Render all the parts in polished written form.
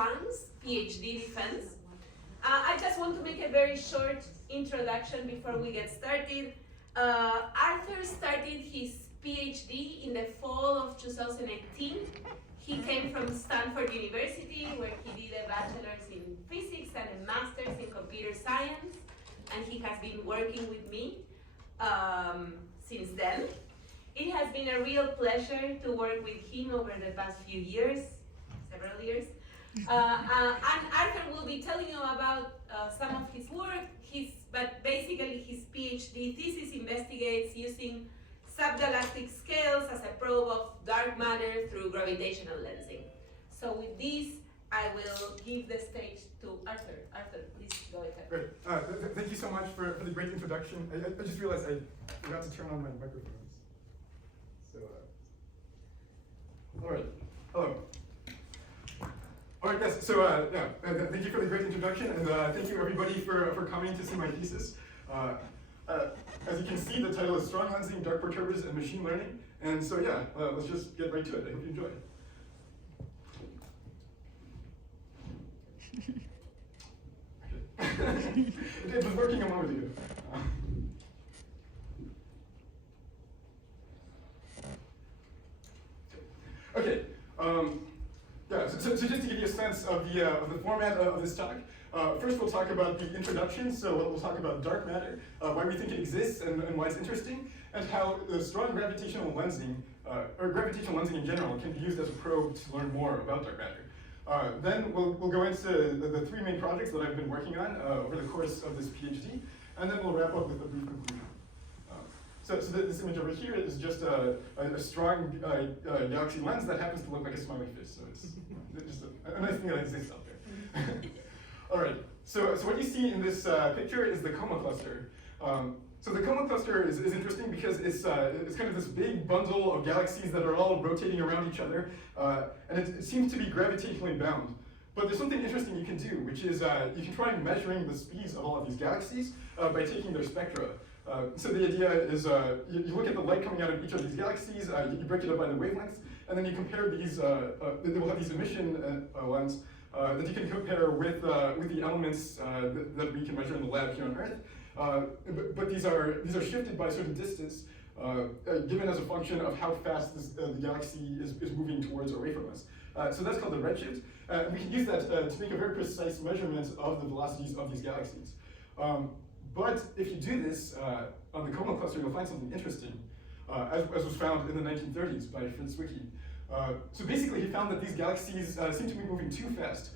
Fang's PhD defense. I just want to make a very short introduction before we get started. Arthur started his PhD in the fall of 2018. He came from Stanford University, where he did a bachelor's in physics and a master's in computer science, and he has been working with me since then. It has been a real pleasure to work with him over the past few years, several years. And Arthur will be telling you about some of his work, but basically his PhD thesis investigates using subgalactic scales as a probe of dark matter through gravitational lensing. So with this, I will give the stage to Arthur. Arthur, please go ahead. Great. Thank you so much for the great introduction. I just realized I forgot to turn on my microphones. So, all right. Hello. All right, yes, so thank you for the great introduction, and thank you everybody for coming to see my thesis. As you can see, the title is Strong Lensing, Dark Perturbers, and Machine Learning. And so yeah, let's just get right to it. I hope you enjoy it. It was working a moment ago. Okay. Yeah, so just to give you a sense of the format of this talk, first we'll talk about the introduction, so we'll talk about dark matter, why we think it exists and why it's interesting, and how strong gravitational lensing, or gravitational lensing in general, can be used as a probe to learn more about dark matter. Then we'll go into the three main projects that I've been working on over the course of this PhD, and then we'll wrap up with a brief conclusion. So this image over here is just a strong galaxy lens that happens to look like a smiley face. So it's just a nice thing that exists out there. All right. So what you see in this picture is the Coma cluster. So the Coma cluster is interesting because it's kind of this big bundle of galaxies that are all rotating around each other, and it seems to be gravitationally bound. But there's something interesting you can do, which is you can try measuring the speeds of all of these galaxies by taking their spectra. So the idea is you look at the light coming out of each of these galaxies, you break it up by the wavelengths, and then you compare these, they will have these emission lens that you can compare with the elements that we can measure in the lab here on Earth. But these are shifted by a certain distance, given as a function of how fast the galaxy is moving towards or away from us. So that's called the redshift. And we can use that to make a very precise measurement of the velocities of these galaxies. But if you do this on the Coma cluster, you'll find something interesting, as was found in the 1930s by Fritz Zwicky. So basically, he found that these galaxies seem to be moving too fast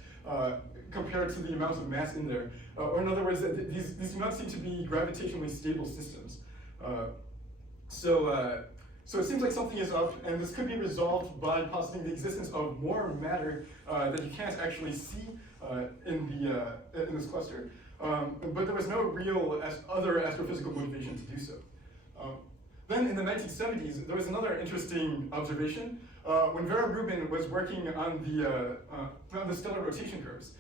compared to the amount of mass in there. Or in other words, these do not seem to be gravitationally stable systems. So it seems like something is up, and this could be resolved by positing the existence of more matter that you can't actually see in this cluster. But there was no real other astrophysical motivation to do so. Then in the 1970s, there was another interesting observation when Vera Rubin was working on the stellar rotation curves.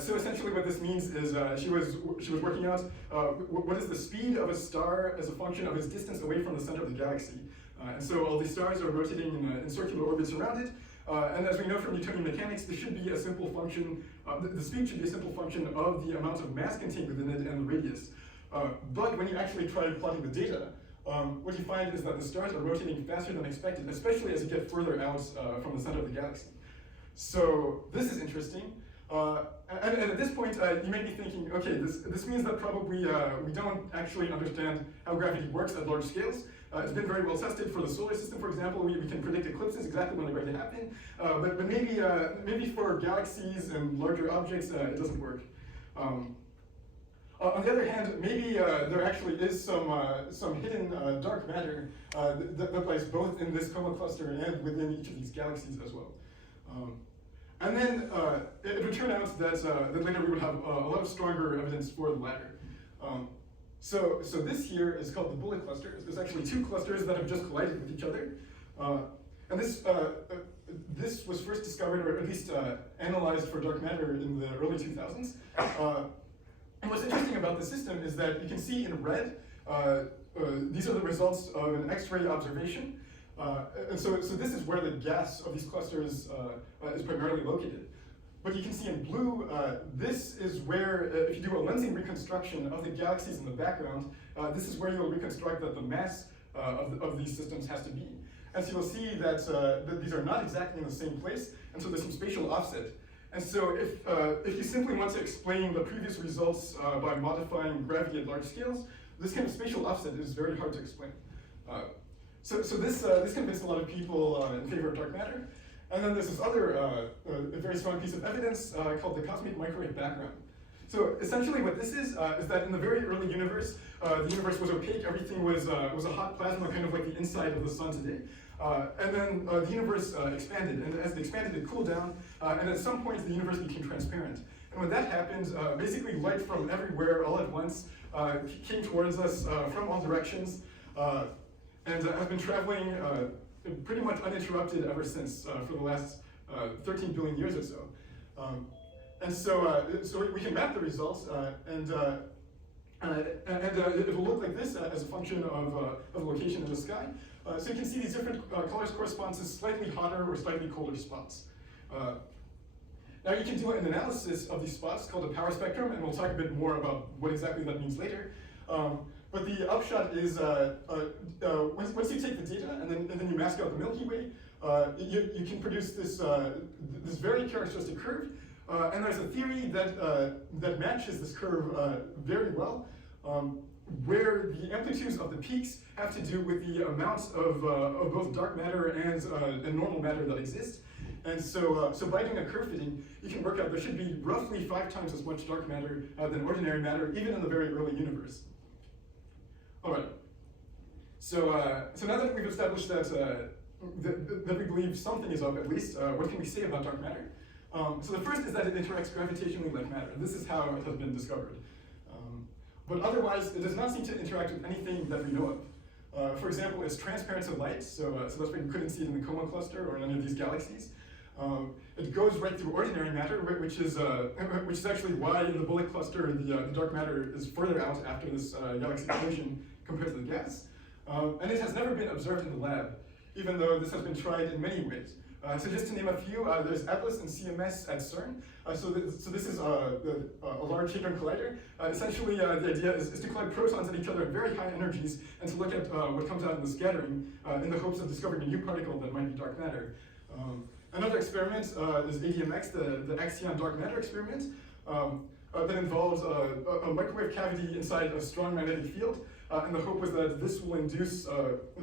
So essentially what this means is she was working out what is the speed of a star as a function of its distance away from the center of the galaxy. And so all these stars are rotating in circular orbits around it. And as we know from Newtonian mechanics, this should be a simple function, the speed should be a simple function of the amount of mass contained within it and the radius. But when you actually try plotting the data, what you find is that the stars are rotating faster than expected, especially as you get further out from the center of the galaxy. So this is interesting. And at this point, you may be thinking, okay, this means that probably we don't actually understand how gravity works at large scales. It's been very well tested for the solar system, for example. We can predict eclipses exactly when they're going to happen. But maybe for galaxies and larger objects, it doesn't work. On the other hand, maybe there actually is some hidden dark matter that lies both in this Coma cluster and within each of these galaxies as well. And then it would turn out that later we would have a lot of stronger evidence for the latter. So this here is called the Bullet cluster. There's actually two clusters that have just collided with each other. And this was first discovered, or at least analyzed for dark matter in the early 2000s. And what's interesting about the system is that you can see in red, these are the results of an X-ray observation. And so this is where the gas of these clusters is primarily located. But you can see in blue, this is where, if you do a lensing reconstruction of the galaxies in the background, this is where you'll reconstruct that the mass of these systems has to be. And so you'll see that these are not exactly in the same place, and so there's some spatial offset. And so if you simply want to explain the previous results by modifying gravity at large scales, this kind of spatial offset is very hard to explain. So this convinced a lot of people in favor of dark matter. And then there's this other a very strong piece of evidence called the cosmic microwave background. So essentially what this is that in the very early universe, the universe was opaque, everything was a hot plasma, kind of like the inside of the sun today. And then the universe expanded, and as it expanded, it cooled down, and at some point the universe became transparent. And when that happens, basically light from everywhere all at once came towards us from all directions, and has been traveling pretty much uninterrupted ever since for the last 13 billion years or so. And so we can map the results, and it will look like this as a function of the location in the sky. So you can see these different colors correspond to slightly hotter or slightly colder spots. Now you can do an analysis of these spots called a power spectrum, and we'll talk a bit more about what exactly that means later. But the upshot is, once you take the data and then you mask out the Milky Way, you can produce this very characteristic curve. And there's a theory that matches this curve very well, where the amplitudes of the peaks have to do with the amount of both dark matter and normal matter that exists. And so by doing a curve fitting, you can work out there should be roughly 5 times as much dark matter than ordinary matter, even in the very early universe. All right. So now that we've established that we believe something is up, at least, what can we say about dark matter? So the first is that it interacts gravitationally like matter. This is how it has been discovered. But otherwise, it does not seem to interact with anything that we know of. For example, it's transparent to light, so that's why you couldn't see it in the Coma cluster or in any of these galaxies. It goes right through ordinary matter, which is actually why in the Bullock cluster the dark matter is further out after this galaxy collision compared to the gas. And it has never been observed in the lab, even though this has been tried in many ways. So just to name a few, there's ATLAS and CMS at CERN. So this is a large hadron collider. Essentially, the idea is to collide protons at each other at very high energies and to look at what comes out in the scattering in the hopes of discovering a new particle that might be dark matter. Another experiment is ADMX, the Axion dark matter experiment, that involves a microwave cavity inside a strong magnetic field. And the hope was that this will induce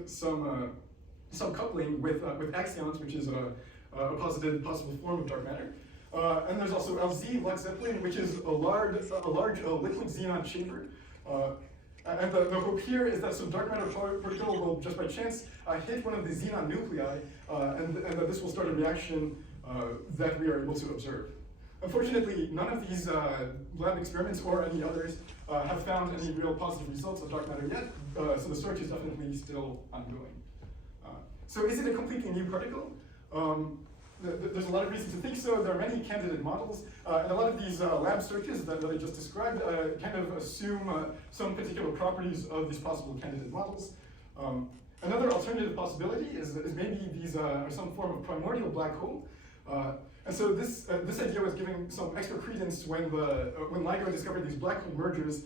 some coupling with axions, which is a possible form of dark matter. And there's also LZ, Lux Zeppelin, which is a large liquid xenon chamber. And the hope here is that some dark matter particle will, just by chance, hit one of the xenon nuclei, and that this will start a reaction that we are able to observe. Unfortunately, none of these lab experiments or any others have found any real positive results of dark matter yet, so the search is definitely still ongoing. So is it a completely new particle? There's a lot of reasons to think so. There are many candidate models, and a lot of these lab searches that I just described kind of assume some particular properties of these possible candidate models. Another alternative possibility is maybe these are some form of primordial black hole. And so this idea was giving some extra credence when LIGO discovered these black hole mergers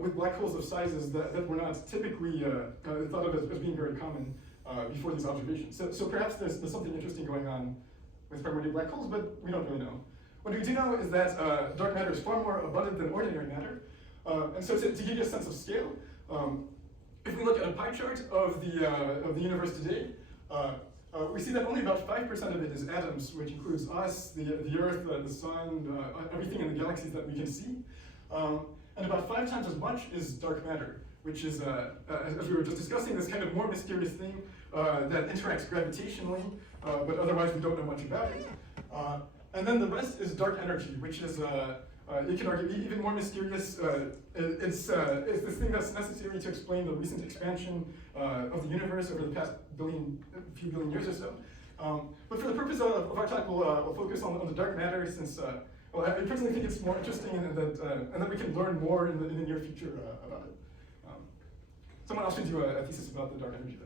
with black holes of sizes that were not typically thought of as being very common before these observations. So perhaps there's something interesting going on with primordial black holes, but we don't really know. What we do know is that dark matter is far more abundant than ordinary matter. And so to give you a sense of scale, if we look at a pie chart of the universe today, we see that only about 5% of it is atoms, which includes us, the Earth, the Sun, everything in the galaxies that we can see. And about 5 times as much is dark matter, which is, as we were just discussing, this kind of more mysterious thing that interacts gravitationally, but otherwise we don't know much about it. And then the rest is dark energy, which is, you can argue, even more mysterious. It's this thing that's necessary to explain the recent expansion of the universe over the past few billion years or so. But for the purpose of our talk, we'll focus on the dark matter, since well, I personally think it's more interesting, and that we can learn more in the near future about it. Someone else should do a thesis about the dark energy, though.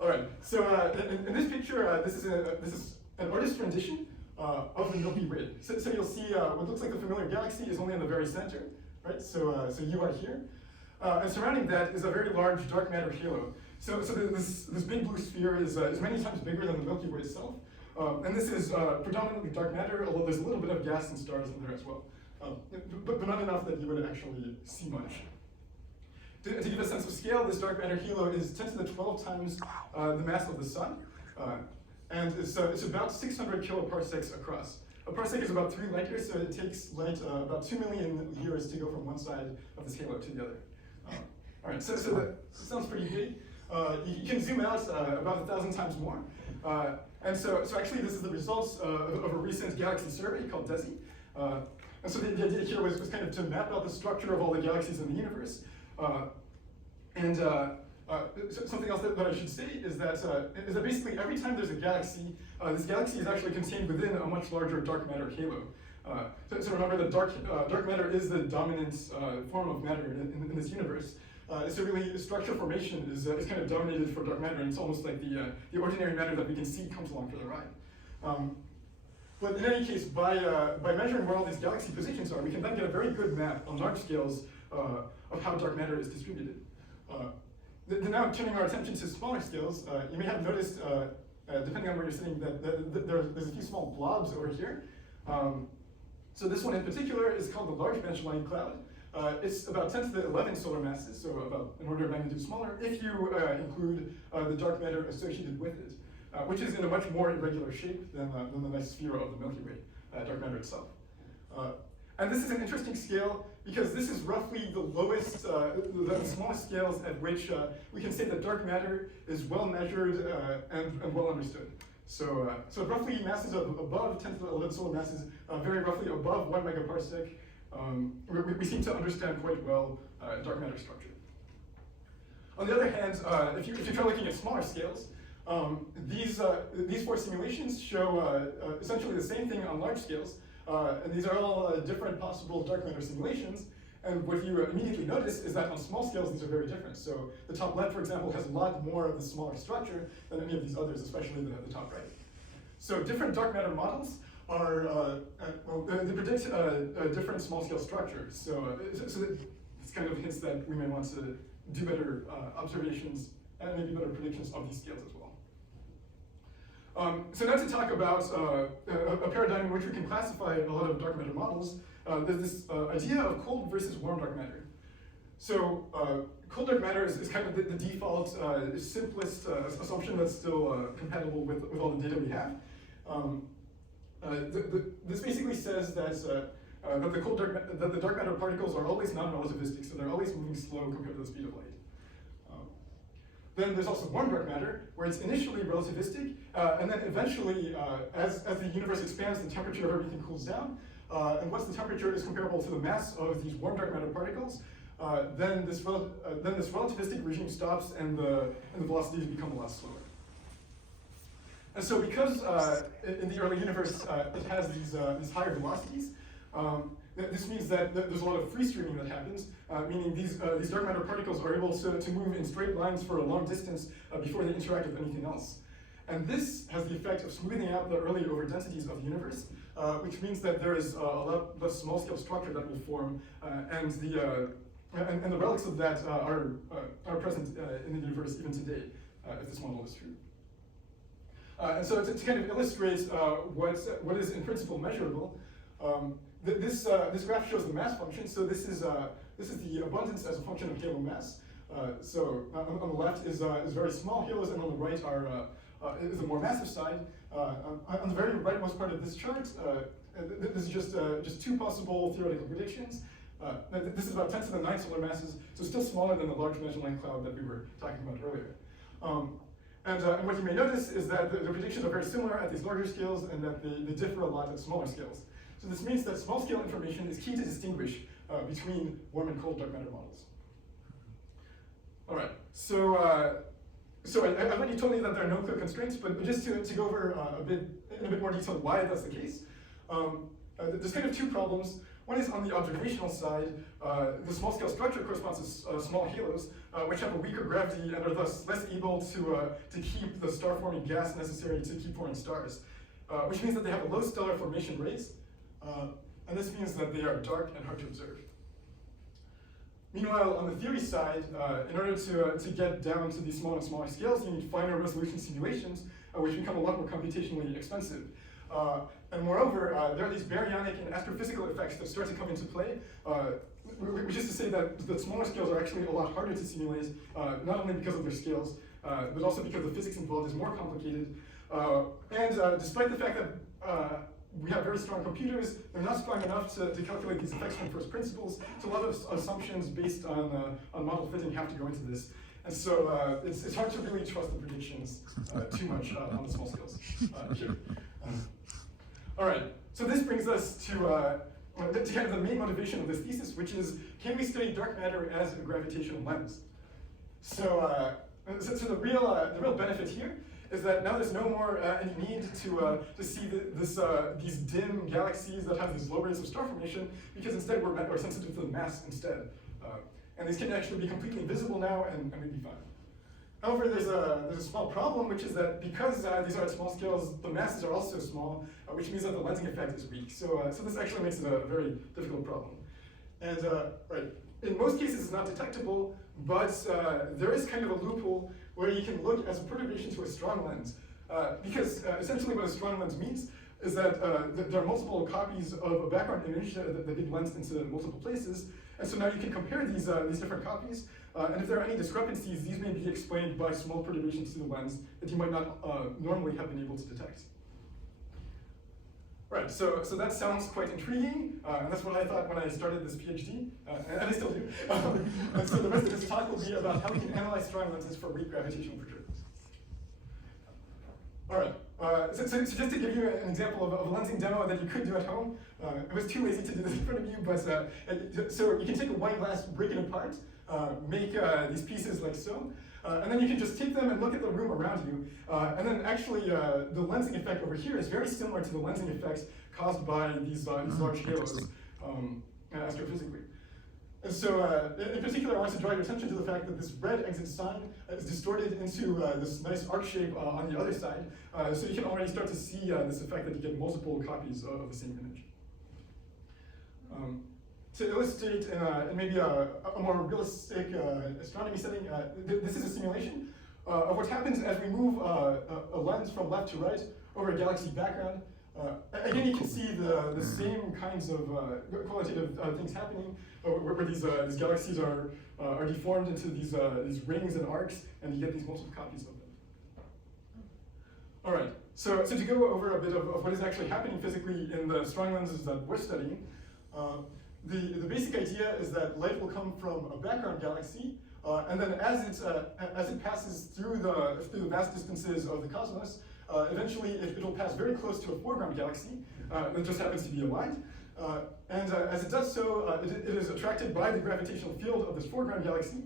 All right. So in this picture, this is an artist's rendition of the Milky Way. So you'll see what looks like the familiar galaxy is only in the very center, right? So you are here. And surrounding that is a very large dark matter halo. So this big blue sphere is many times bigger than the Milky Way itself. And this is predominantly dark matter, although there's a little bit of gas and stars in there as well. But not enough that you would actually see much. To give a sense of scale, this dark matter halo is 10 to the 12 times the mass of the sun. And it's about 600 kiloparsecs across. A parsec is about 3 light years, so it takes light about 2 million years to go from one side of this halo to the other. All right, so that sounds pretty big. You can zoom out about 1,000 times more. And so actually this is the results of a recent galaxy survey called DESI. And so the idea here was kind of to map out the structure of all the galaxies in the universe. Something else that I should say is that basically every time there's a galaxy, this galaxy is actually contained within a much larger dark matter halo. So remember that dark matter is the dominant form of matter in this universe. So really, structure formation is kind of dominated for dark matter, and it's almost like the ordinary matter that we can see comes along for the ride. But in any case, by measuring where all these galaxy positions are, we can then get a very good map on large scales of how dark matter is distributed. Now turning our attention to smaller scales, you may have noticed, depending on where you're sitting, that there's a few small blobs over here. So this one in particular is called the Large Bench-Line Cloud. It's about 10 to the 11 solar masses, so about an order of magnitude smaller, if you include the dark matter associated with it, which is in a much more irregular shape than the nice sphere of the Milky Way, dark matter itself. And this is an interesting scale because this is roughly the lowest, the smallest scales at which we can say that dark matter is well measured and well understood. So roughly masses of above 10 to the 11 solar masses, very roughly above 1 megaparsec. We seem to understand quite well dark matter structure. On the other hand, if you try looking at smaller scales, these 4 simulations show essentially the same thing on large scales. And these are all different possible dark matter simulations. And what you immediately notice is that on small scales, these are very different. So the top left, for example, has a lot more of the smaller structure than any of these others, especially the top right. So different dark matter models are, they predict a different small scale structure. So this kind of hints that we may want to do better observations and maybe better predictions of these scales as well. So now to talk about a paradigm in which we can classify a lot of dark matter models, there's this idea of cold versus warm dark matter. So cold dark matter is kind of the default, simplest assumption that's still compatible with all the data we have. This basically says that the dark matter particles are always non-relativistic, so they're always moving slow compared to the speed of light. Then there's also warm dark matter, where it's initially relativistic, and then eventually, as the universe expands, the temperature of everything cools down. And once the temperature is comparable to the mass of these warm dark matter particles, then this relativistic regime stops, and the velocities become a lot slower. And so, because in the early universe it has these higher velocities, this means that there's a lot of free streaming that happens, meaning these dark matter particles are able to move in straight lines for a long distance before they interact with anything else. And this has the effect of smoothing out the early overdensities of the universe, which means that there is a lot less small-scale structure that will form, and the relics of that are present in the universe even today, if this model is true. And so to kind of illustrate what is in principle measurable, this graph shows the mass function. So this is the abundance as a function of halo mass. So on the left is very small halos, and on the right is the more massive side. On the very rightmost part of this chart, this is just 2 possible theoretical predictions. This is about 10 to the 9 solar masses, so still smaller than the Large Bench-Line Cloud that we were talking about earlier. And what you may notice is that the predictions are very similar at these larger scales, and that they differ a lot at smaller scales. So this means that small-scale information is key to distinguish between warm and cold dark matter models. All right, so I've already told you that there are no clear constraints, but just to go over in a bit more detail why that's the case, there's kind of 2 problems. One is on the observational side, the small-scale structure corresponds to small halos, which have a weaker gravity and are thus less able to keep the star-forming gas necessary to keep forming stars. which means that they have a low stellar formation rate, and this means that they are dark and hard to observe. Meanwhile, on the theory side, in order to get down to these smaller and smaller scales, you need finer resolution simulations, which become a lot more computationally expensive. And moreover, there are these baryonic and astrophysical effects that start to come into play, which is to say that the smaller scales are actually a lot harder to simulate, not only because of their scales, but also because the physics involved is more complicated. And despite the fact that we have very strong computers, they're not strong enough to calculate these effects from first principles, so a lot of assumptions based on model fitting have to go into this. And so it's hard to really trust the predictions too much on the small scales here. All right, so this brings us to kind of the main motivation of this thesis, which is, can we study dark matter as a gravitational lens? So, the real benefit here is that now there's no more any need to see these dim galaxies that have these low rates of star formation, because instead we're sensitive to the mass instead. And these can actually be completely invisible now, and we'd be fine. However, there's a small problem, which is that because these are at small scales, the masses are also small, which means that the lensing effect is weak. So this actually makes it a very difficult problem. And right, in most cases it's not detectable, but there is kind of a loophole where you can look as a perturbation to a strong lens. Because essentially what a strong lens means is that there are multiple copies of a background image that get lensed into multiple places. And so now you can compare these different copies, and if there are any discrepancies, these may be explained by small perturbations to the lens that you might not normally have been able to detect. Right, so that sounds quite intriguing, and that's what I thought when I started this PhD, and I still do. And so the rest of this talk will be about how we can analyze strong lenses for weak gravitational perturbations. All right, so just to give you an example of a lensing demo that you could do at home, I was too lazy to do this in front of you, but so you can take a wine glass, break it apart, make these pieces like so, and then you can just take them and look at the room around you, and then actually the lensing effect over here is very similar to the lensing effects caused by these large halos astrophysically. And so, in particular, I want to draw your attention to the fact that this red exit sign is distorted into this nice arc shape on the other side. So you can already start to see this effect that you get multiple copies of the same image. To illustrate in maybe a more realistic astronomy setting, this is a simulation of what happens as we move a lens from left to right over a galaxy background. Again, you can see the same kinds of qualitative things happening, where these galaxies are deformed into these rings and arcs, and you get these multiple copies of them. All right, so to go over a bit of what is actually happening physically in the strong lenses that we're studying, the basic idea is that light will come from a background galaxy, and then as it passes through the vast distances of the cosmos, eventually it'll pass very close to a foreground galaxy that just happens to be aligned. And as it does so, it is attracted by the gravitational field of this foreground galaxy,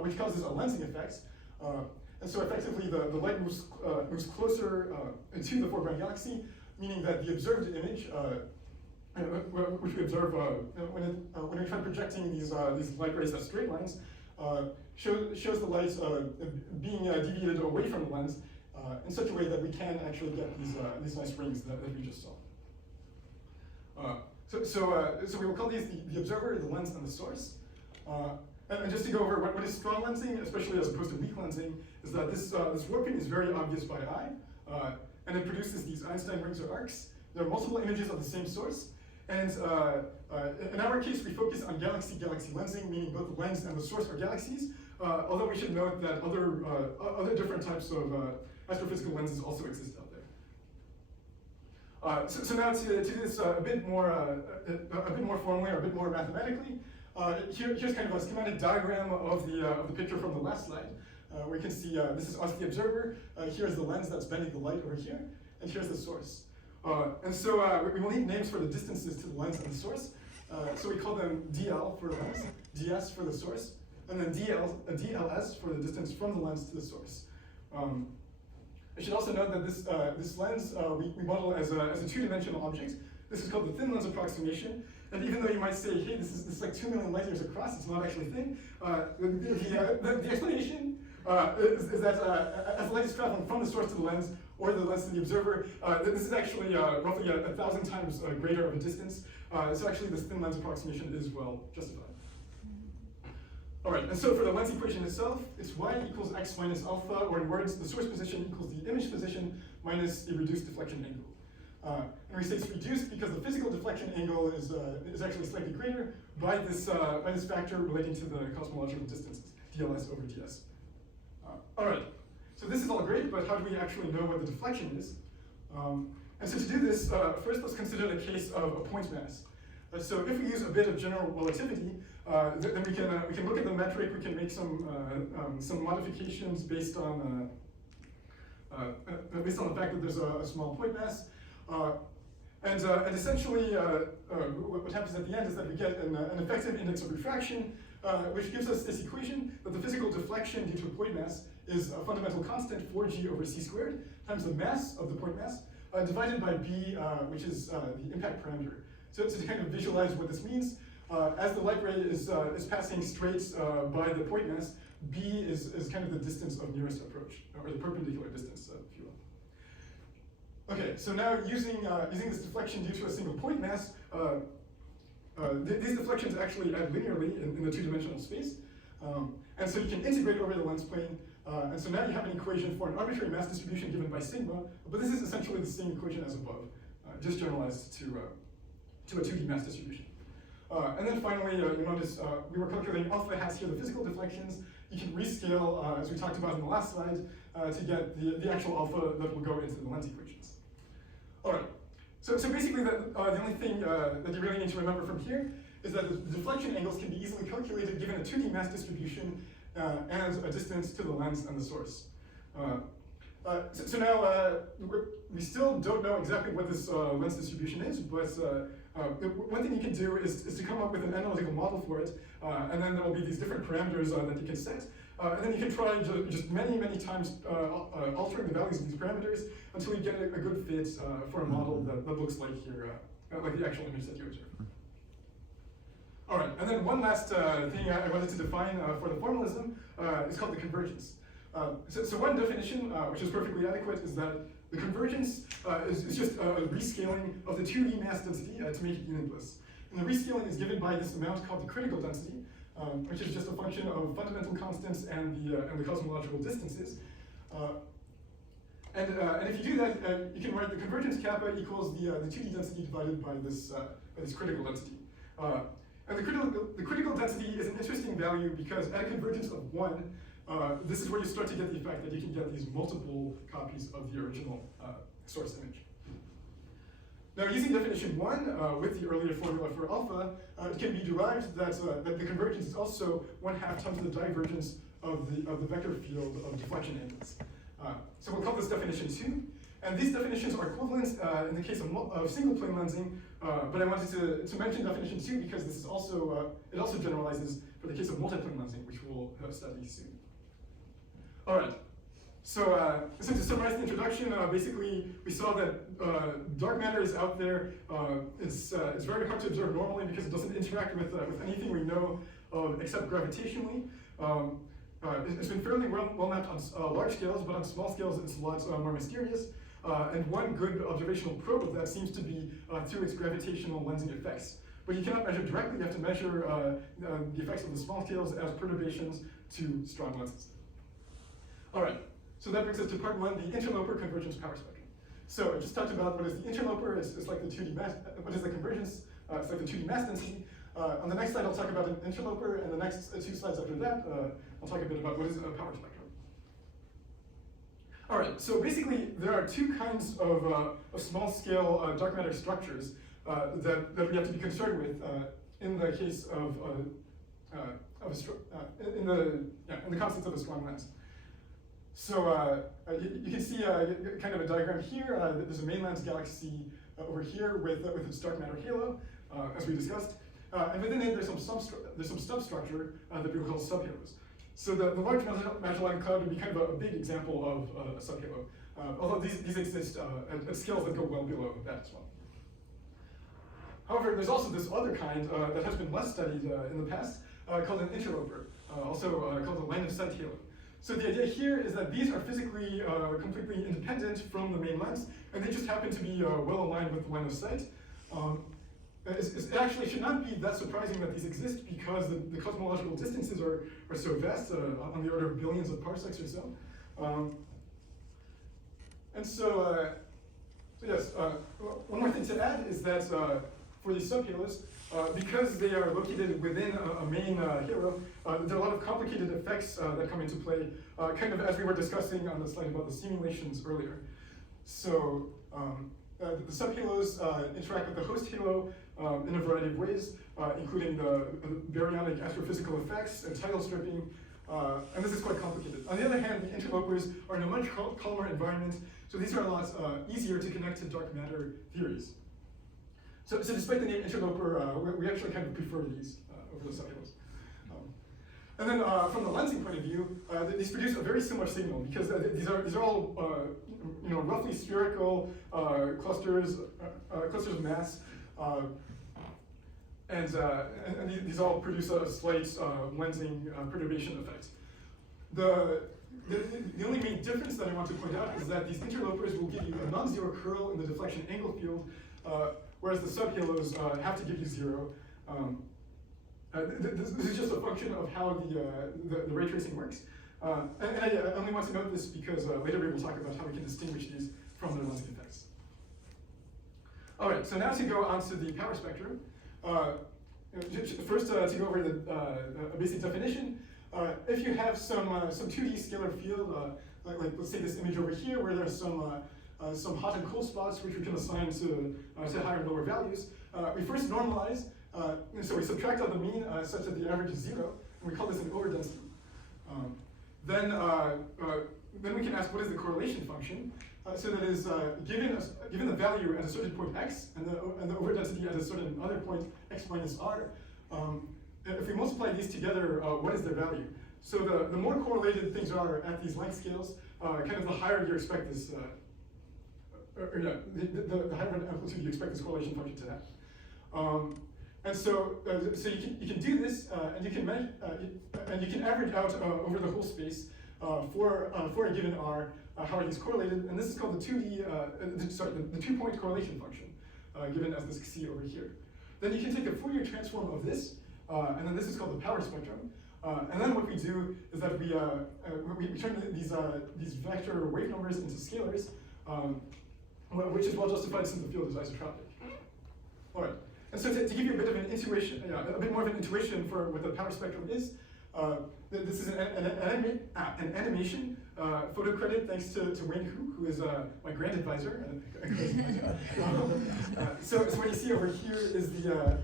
which causes a lensing effect. And so effectively the light moves closer into the foreground galaxy, meaning that the observed image, which we observe when we try projecting these light rays as straight lines, shows the light being deviated away from the lens in such a way that we can actually get these nice rings that we just saw. So we will call these the observer, the lens, and the source. And just to go over what is strong lensing, especially as opposed to weak lensing, is that this warping is very obvious by eye, and it produces these Einstein rings or arcs. There are multiple images of the same source, and in our case, we focus on galaxy-galaxy lensing, meaning both the lens and the source are galaxies, although we should note that other different types of astrophysical lenses also exist out there. So now to do this a bit more formally, or a bit more mathematically, here's kind of a schematic diagram of the picture from the last slide, where you can see this is us, the observer. Here's the lens that's bending the light over here, and here's the source. And so we will need names for the distances to the lens and the source. So we call them DL for the lens, DS for the source, and then DLS for the distance from the lens to the source. I should also note that this lens we model as a two-dimensional object. This is called the thin lens approximation. And even though you might say, hey, this is like 2 million light years across, it's not actually thin. The explanation is that as light is traveling from the source to the lens, or the lens to the observer, this is actually roughly 1,000 times greater of a distance. So actually this thin lens approximation is well justified. All right, and so for the lens equation itself, it's y equals x minus alpha, or in words, the source position equals the image position minus a reduced deflection angle. And we say it's reduced because the physical deflection angle is actually slightly greater by this factor relating to the cosmological distances, dls over ds. All right, so this is all great, but how do we actually know what the deflection is? And so to do this, first let's consider the case of a point mass. So if we use a bit of general relativity, then we can look at the metric. We can make some modifications based on the fact that there's a small point mass, and essentially what happens at the end is that we get an effective index of refraction, which gives us this equation that the physical deflection due to a point mass is a fundamental constant 4g over c squared times the mass of the point mass divided by b, which is the impact parameter. So to kind of visualize what this means, as the light ray is passing straight by the point mass, b is kind of the distance of nearest approach, or the perpendicular distance, if you will. Okay, so now using this deflection due to a single point mass, these deflections actually add linearly in the two-dimensional space, and so you can integrate over the lens plane. And so now you have an equation for an arbitrary mass distribution given by sigma, but this is essentially the same equation as above, just generalized to a 2D mass distribution. And then finally, you notice we were calculating alpha has here the physical deflections. You can rescale, as we talked about in the last slide, to get the actual alpha that will go into the lens equations. All right, so basically the only thing that you really need to remember from here is that the deflection angles can be easily calculated given a 2D mass distribution and a distance to the lens and the source. So now, we still don't know exactly what this lens distribution is, but one thing you can do is to come up with an analytical model for it, and then there will be these different parameters that you can set. And then you can try just many times altering the values of these parameters until you get a good fit for a model that looks like here, like the actual image that you observe. All right, and then one last thing I wanted to define for the formalism is called the convergence. So one definition, which is perfectly adequate, is that the convergence is just a rescaling of the 2D mass density to make it unitless. And the rescaling is given by this amount called the critical density, which is just a function of fundamental constants and the cosmological distances. And if you do that, you can write the convergence kappa equals the 2D density divided by this critical density. And the critical density is an interesting value because at a convergence of 1, this is where you start to get the effect that you can get these multiple copies of the original source image. Now, using definition 1 with the earlier formula for alpha, it can be derived that the convergence is also 1/2 times the divergence of the vector field of deflection angles. So we'll call this definition 2. And these definitions are equivalent in the case of single plane lensing, but I wanted to mention definition 2 because this is also it also generalizes for the case of multiplane lensing, which we'll study soon. All right. So to summarize the introduction, basically we saw that dark matter is out there. It's very hard to observe normally because it doesn't interact with anything we know of except gravitationally. It's been fairly well mapped on large scales, but on small scales it's a lot more mysterious. And one good observational probe of that seems to be through its gravitational lensing effects. But you cannot measure directly, you have to measure the effects of the small scales as perturbations to strong lenses. All right, so that brings us to part 1, the interloper convergence power spectrum. So I just talked about what is the interloper, it's like the 2D mass, what is the convergence, it's like the 2D mass density. On the next slide I'll talk about an interloper, and the next 2 slides after that, I'll talk a bit about what is a power spectrum. All right, so basically there are 2 kinds of small-scale dark matter structures that we have to be concerned with in the case of in the constants of a strong lens. So you can see kind of a diagram here. There's a main lens galaxy over here with its dark matter halo, as we discussed, and within it there's some substructure that we call subhalos. So the large Magellan Cloud would be kind of a big example of a subhalo, although these exist at scales that go well below that as well. However, there's also this other kind that has been less studied in the past, called an interloper, also called a line of sight halo. So the idea here is that these are physically completely independent from the main lens, and they just happen to be well aligned with the line of sight. It actually should not be that surprising that these exist because the cosmological distances are so vast, on the order of billions of parsecs or so. And so yes, one more thing to add is that for these subhalos, because they are located within a main halo, there are a lot of complicated effects that come into play, kind of as we were discussing on the slide about the simulations earlier. So the subhalos interact with the host halo in a variety of ways, including the baryonic astrophysical effects and tidal stripping, and this is quite complicated. On the other hand, the interlopers are in a much calmer environment, so these are a lot easier to connect to dark matter theories. So despite the name interloper, we actually kind of prefer these over the subhalos. And then from the lensing point of view, these produce a very similar signal because these are all roughly spherical clusters of mass, and these all produce a slight lensing perturbation effect. The only main difference that I want to point out is that these interlopers will give you a non-zero curl in the deflection angle field, whereas the subhalos have to give you zero. This is just a function of how the ray tracing works. And I only want to note this because later we will talk about how we can distinguish these from their lensing effects. All right, so now to go on to the power spectrum. First, to go over a basic definition. If you have some 2D scalar field, like let's say this image over here, where there's some hot and cold spots which we can assign to higher and lower values, we first normalize. So we subtract out the mean such that the average is 0, and we call this an overdensity. Then we can ask what is the correlation function. So that is given the value at a certain point x and the overdensity at a certain other point x minus r. If we multiply these together, what is their value? So the more correlated things are at these length scales, kind of the higher you expect this. The higher amplitude you expect this correlation function to have. And so you can do this, and you can average out over the whole space for a given r how are these correlated, and this is called the 2-point correlation function, given as this c over here. Then you can take a Fourier transform of this, and then this is called the power spectrum. And then what we do is that we turn these vector wave numbers into scalars, which is well justified since the field is isotropic. All right. And so to give you a bit of an intuition, a bit more of an intuition for what the power spectrum is, this is an animation photo credit thanks to Wayne Hu, who is my grant advisor. So what you see over here is I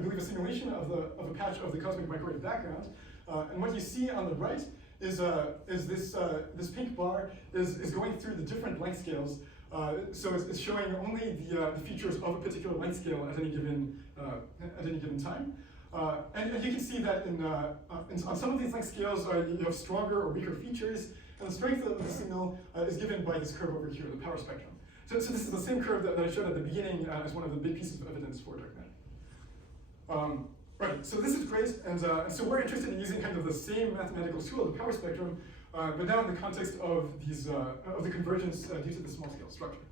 believe a simulation of a patch of the cosmic microwave background, and what you see on the right is this pink bar is going through the different length scales. So it's showing only the features of a particular length scale at any given time, and you can see that on some of these length scales you have stronger or weaker features, and the strength of the signal is given by this curve over here, the power spectrum. So this is the same curve that I showed at the beginning as one of the big pieces of evidence for dark matter. Right. So this is great, and so we're interested in using kind of the same mathematical tool, the power spectrum. But now in the context of these of the convergence due to the small scale structure.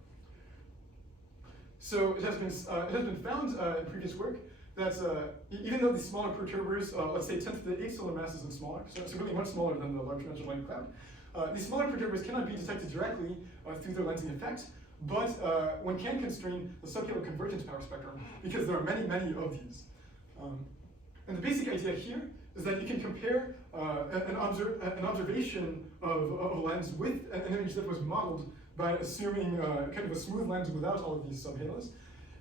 So it has been found in previous work that even though these smaller perturbers, let's say 10 to the 8 solar masses and smaller, so really much smaller than the Large Dimensional Light Cloud, these smaller perturbers cannot be detected directly through their lensing effect, but one can constrain the subhalo convergence power spectrum because there are many of these. And the basic idea here is that you can compare an observation of a lens with an image that was modeled by assuming kind of a smooth lens without all of these subhalos.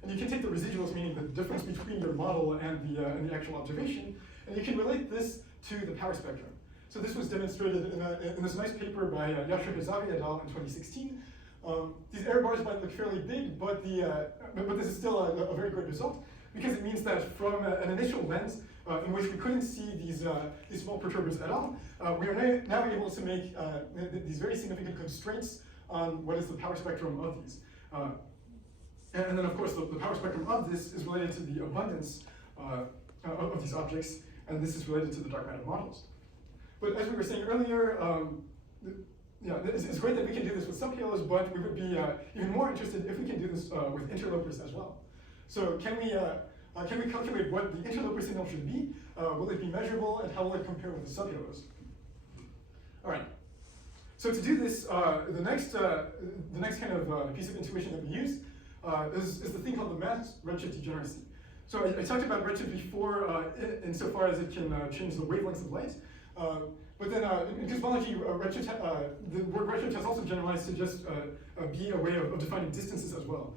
And you can take the residuals, meaning the difference between your model and the actual observation, and you can relate this to the power spectrum. So this was demonstrated in this nice paper by Yashar Hazavi et al. In 2016. These error bars might look fairly big, but this is still a very great result, because it means that from an initial lens in which we couldn't see these small perturbers at all, we are now able to make these very significant constraints on what is the power spectrum of these. And then, of course, the power spectrum of this is related to the abundance of these objects, and this is related to the dark matter models. But as we were saying earlier, it's great that we can do this with subhalos, but we would be even more interested if we can do this with interlopers as well. So can we calculate what the interloper signal should be? Will it be measurable, and how will it compare with the subhalos? All right. So to do this, the next kind of piece of intuition that we use is the thing called the mass redshift degeneracy. So I talked about redshift before insofar as it can change the wavelengths of light. But then in cosmology, the word redshift has also generalized to just be a way of defining distances as well,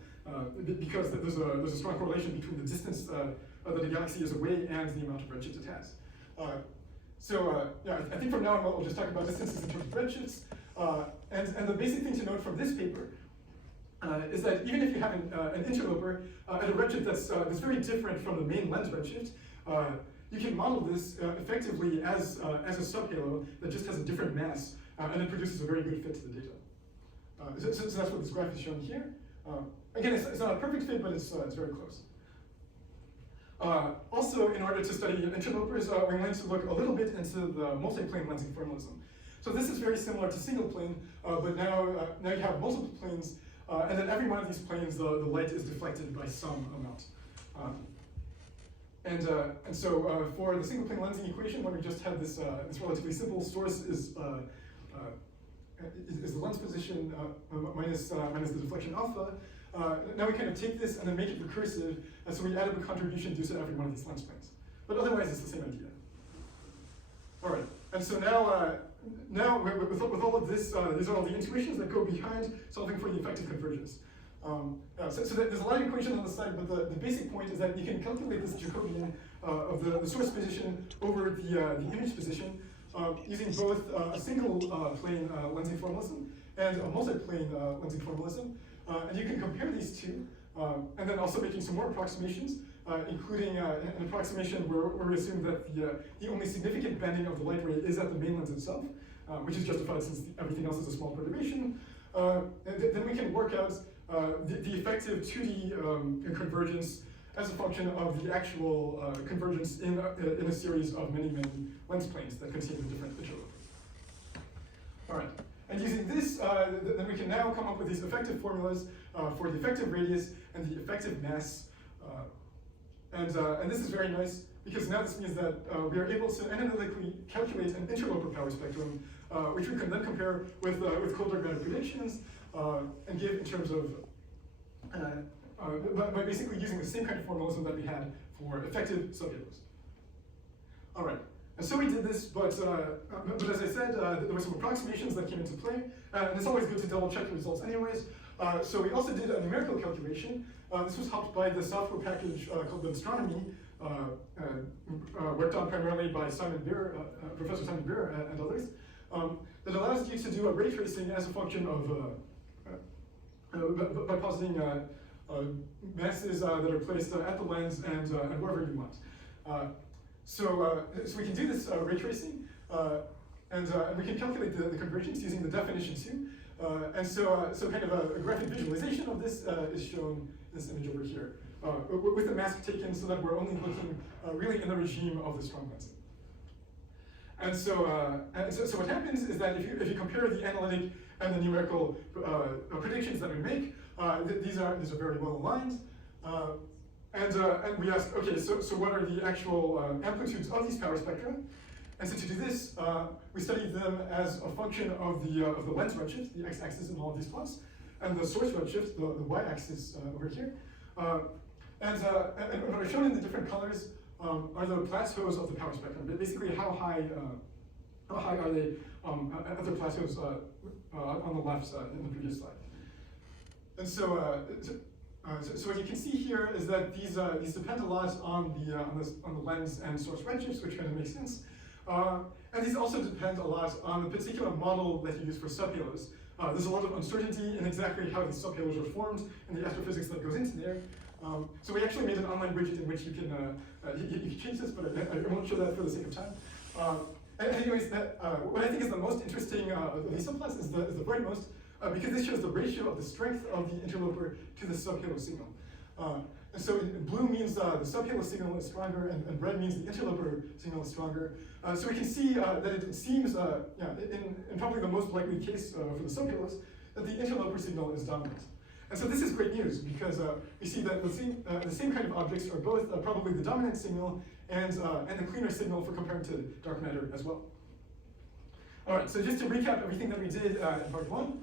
because there's a strong correlation between the distance that a galaxy is away and the amount of redshift it has. I think from now on we'll just talk about distances in terms of redshifts. And the basic thing to note from this paper is that even if you have an interloper at a redshift that's very different from the main lens redshift, you can model this effectively as a subhalo that just has a different mass, and it produces a very good fit to the data. So that's what this graph is showing here. Again, it's not a perfect fit, but it's very close. Also, in order to study interlopers, we're going to look a little bit into the multiplane lensing formalism. So this is very similar to single plane, but now you have multiple planes, and then every one of these planes, the light is deflected by some amount. And so for the single plane lensing equation, when we just have this relatively simple source is the lens position minus the deflection alpha. Now we kind of take this and then make it recursive, and so we add up a contribution due to every one of these lens planes. But otherwise, it's the same idea. All right, and so now with all of this, these are all the intuitions that go behind solving for the effective convergence. So there's a lot of equations on the side, but the basic point is that you can calculate this Jacobian of the source position over the image position using both a single plane lensing formalism and a multi-plane lensing formalism. And you can compare these two, and then also making some more approximations, including an approximation where we assume that the only significant bending of the light ray is at the main lens itself, which is justified since everything else is a small perturbation. Then we can work out the effective 2D convergence as a function of the actual convergence in a series of many lens planes that contain the different interlopers. All right. And using this, then we can now come up with these effective formulas for the effective radius and the effective mass. And this is very nice, because now this means that we are able to analytically calculate an interloper power spectrum, which we can then compare with cold-dark matter predictions, and give in terms of, by basically using the same kind of formalism that we had for effective subhalos. All right. And so we did this, but as I said, there were some approximations that came into play, and it's always good to double check the results anyways. So we also did a numerical calculation. This was helped by the software package called Astronomy, worked on primarily by Simon Beer, Professor Simon Beer and others, that allows you to do a ray tracing as a function of, by positing masses that are placed at the lens and wherever you want. So we can do this ray tracing, and we can calculate the convergence using the definition too. And so kind of a graphic visualization of this is shown in this image over here, with the mask taken so that we're only looking really in the regime of the strong lensing. And so what happens is that if you compare the analytic and the numerical predictions that we make, these are very well aligned. And we ask, okay, so what are the actual amplitudes of these power spectra? And so to do this, we study them as a function of the lens redshift, the x-axis in all of these plots, and the source redshift, the y-axis over here. And what are shown in the different colors are the plateaus of the power spectrum. Basically, how high are they at the plateaus on the left side in the previous slide. And so what you can see here is that these depend a lot on the lens and source redshifts, which kind of makes sense. And these also depend a lot on the particular model that you use for subhalos. There's a lot of uncertainty in exactly how these subhalos are formed and the astrophysics that goes into there. So we actually made an online widget in which you can change this, but I won't show that for the sake of time. And anyways, what I think is the most interesting of these subplots is the rightmost, because this shows the ratio of the strength of the interloper to the subhalo signal. And so blue means the subhalo signal is stronger, and red means the interloper signal is stronger. So we can see that it seems, in probably the most likely case for the subhalos, that the interloper signal is dominant. And so this is great news because we see that the same kind of objects are both probably the dominant signal and the cleaner signal for comparing to dark matter as well. All right, so just to recap everything that we did in part one,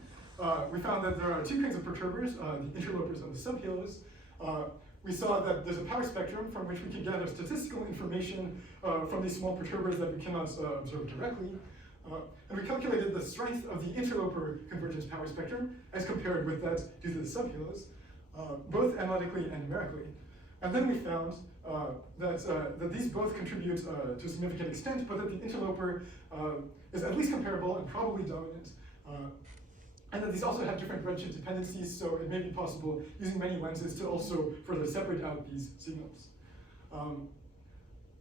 we found that there are two kinds of perturbers, the interlopers and the subhalos. We saw that there's a power spectrum from which we can gather statistical information from these small perturbers that we cannot observe directly. And we calculated the strength of the interloper convergence power spectrum as compared with that due to the subhalos, both analytically and numerically. And then we found that these both contribute to a significant extent, but that the interloper is at least comparable and probably dominant. And that these also have different redshift dependencies, so it may be possible using many lenses to also further separate out these signals.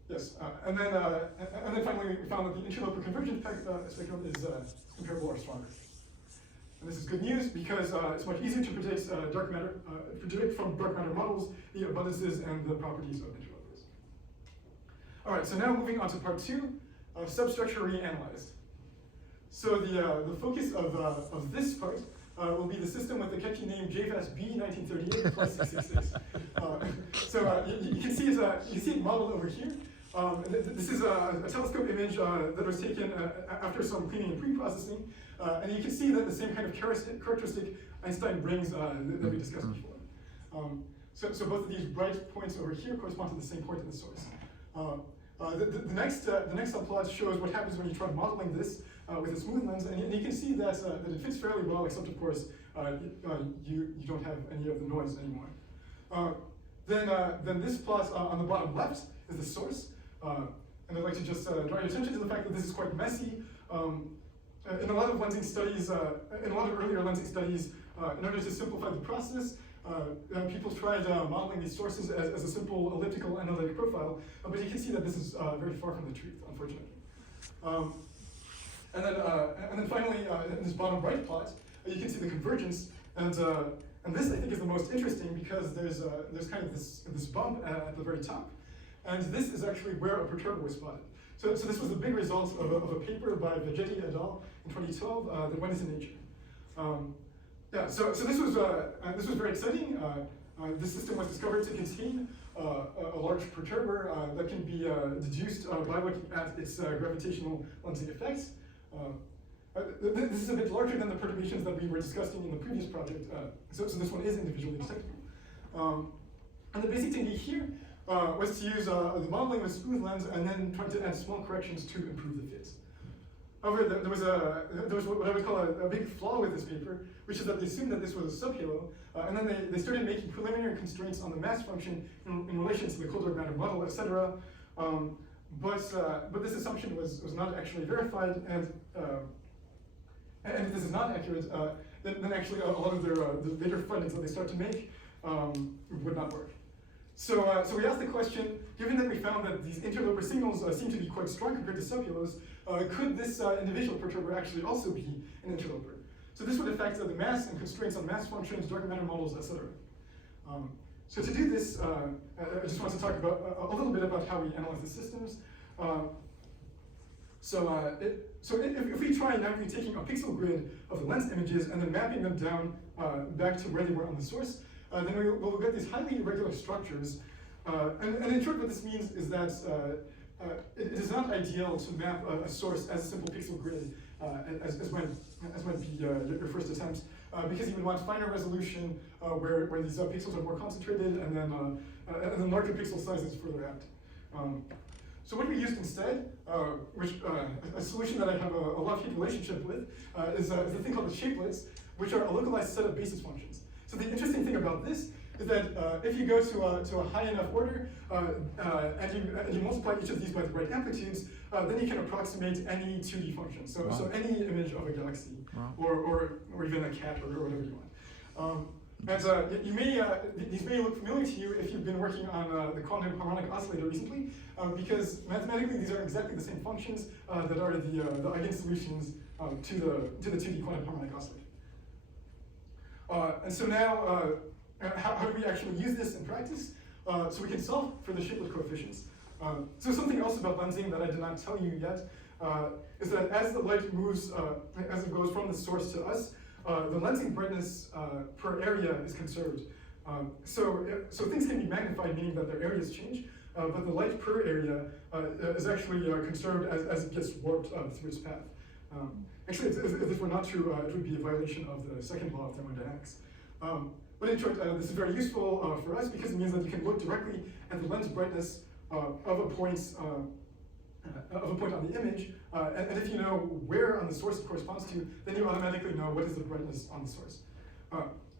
Yes, and then finally we found that the interloper convergence spectrum is comparable or stronger. And this is good news because it's much easier to predict predict from dark matter models the abundances and the properties of interlopers. All right, so now moving on to part two, substructure reanalyzed. So the focus of this part will be the system with the catchy name JVAS B1938 plus 666. You can see it modeled over here. This is a telescope image that was taken after some cleaning and pre-processing, and you can see that the same kind of characteristic Einstein brings that we discussed before. So both of these bright points over here correspond to the same point in the source. The next subplot shows what happens when you try modeling this with a smooth lens, and you can see that it fits fairly well, except of course you don't have any of the noise anymore. Then this plot on the bottom left is the source, and I'd like to just draw your attention to the fact that this is quite messy. In a lot of lensing studies, in a lot of earlier lensing studies, in order to simplify the process, people tried modeling these sources as a simple elliptical analytic profile, but you can see that this is very far from the truth, unfortunately. And then finally, in this bottom right plot, you can see the convergence, and this I think is the most interesting because there's kind of this bump at the very top, and this is actually where a perturber was spotted. So this was the big result of a paper by Vegetti et al. In 2012 that went into Nature. So this was very exciting. This system was discovered to contain a large perturber that can be deduced by looking at its gravitational lensing effects. This is a bit larger than the perturbations that we were discussing in the previous project, so this one is individually detectable. And the basic technique here was to use the modeling with smooth lens and then try to add small corrections to improve the fit. However, there was what I would call a big flaw with this paper, which is that they assumed that this was a subhalo, and then they started making preliminary constraints on the mass function in relation to the cold dark matter model, etc. But this assumption was not actually verified, and if this is not accurate, then actually a lot of the later findings that they start to make would not work. So we asked the question, given that we found that these interloper signals seem to be quite strong compared to subhalos, could this individual perturber actually also be an interloper? So this would affect the mass and constraints on mass functions, dark matter models, etc. So to do this, I just want to talk about a little bit about how we analyze the systems. If we try now taking a pixel grid of the lens images and then mapping them down back to where they were on the source, then we'll get these highly irregular structures. And in short, what this means is that it is not ideal to map a source as a simple pixel grid as might be your first attempt, because you would want finer resolution where these pixels are more concentrated, and then larger pixel sizes further out. So what we used instead, a solution that I have a love-hate relationship with, is the thing called the shapelets, which are a localized set of basis functions. So the interesting thing about this is that if you go to a high enough order and you multiply each of these by the right amplitudes, then you can approximate any 2D function. So any image of a galaxy, or even a cat, or whatever you want. These may look familiar to you if you've been working on the quantum harmonic oscillator recently, because mathematically these are exactly the same functions that are the eigensolutions to the 2D quantum harmonic oscillator. And so now how do we actually use this in practice? So we can solve for the shapeless coefficients. So something else about lensing that I did not tell you yet is that as the light moves, as it goes from the source to us, the lensing brightness per area is conserved. So things can be magnified, meaning that their areas change, but the light per area is actually conserved as it gets warped through its path. Actually, if this were not true, it would be a violation of the second law of thermodynamics. But in short, this is very useful for us because it means that you can look directly at the lens brightness of a point on the image, and if you know where on the source it corresponds to, then you automatically know what is the brightness on the source.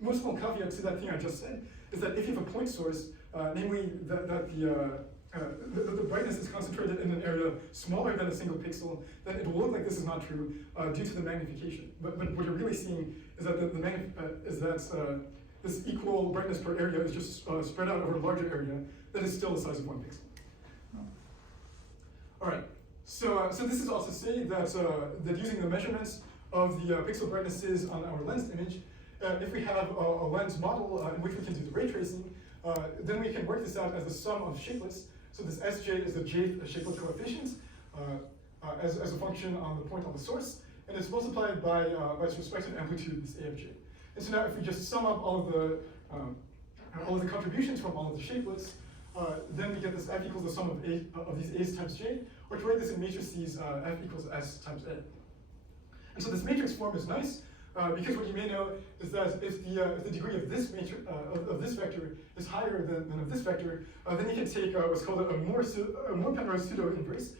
One small caveat to that thing I just said is that if you have a point source, namely that the brightness is concentrated in an area smaller than a single pixel, then it will look like this is not true due to the magnification. But what you're really seeing is that this equal brightness per area is just spread out over a larger area that is still the size of one pixel. All right, so this is also to say that using the measurements of the pixel brightnesses on our lensed image, if we have a lens model in which we can do the ray tracing, then we can work this out as the sum of shapelets. So this Sj is the jth shapelet coefficient as a function on the point on the source, and it's multiplied by its respective amplitude, this Afj. And so now if we just sum up all of the contributions from all of the shapelets, then we get this F equals the sum of these A's times J, or to write this in matrices, F equals S times A. And so this matrix form is nice, because what you may know is that if the degree of this this vector is higher than of this vector, then you can take what's called a more Penrose pseudo inverse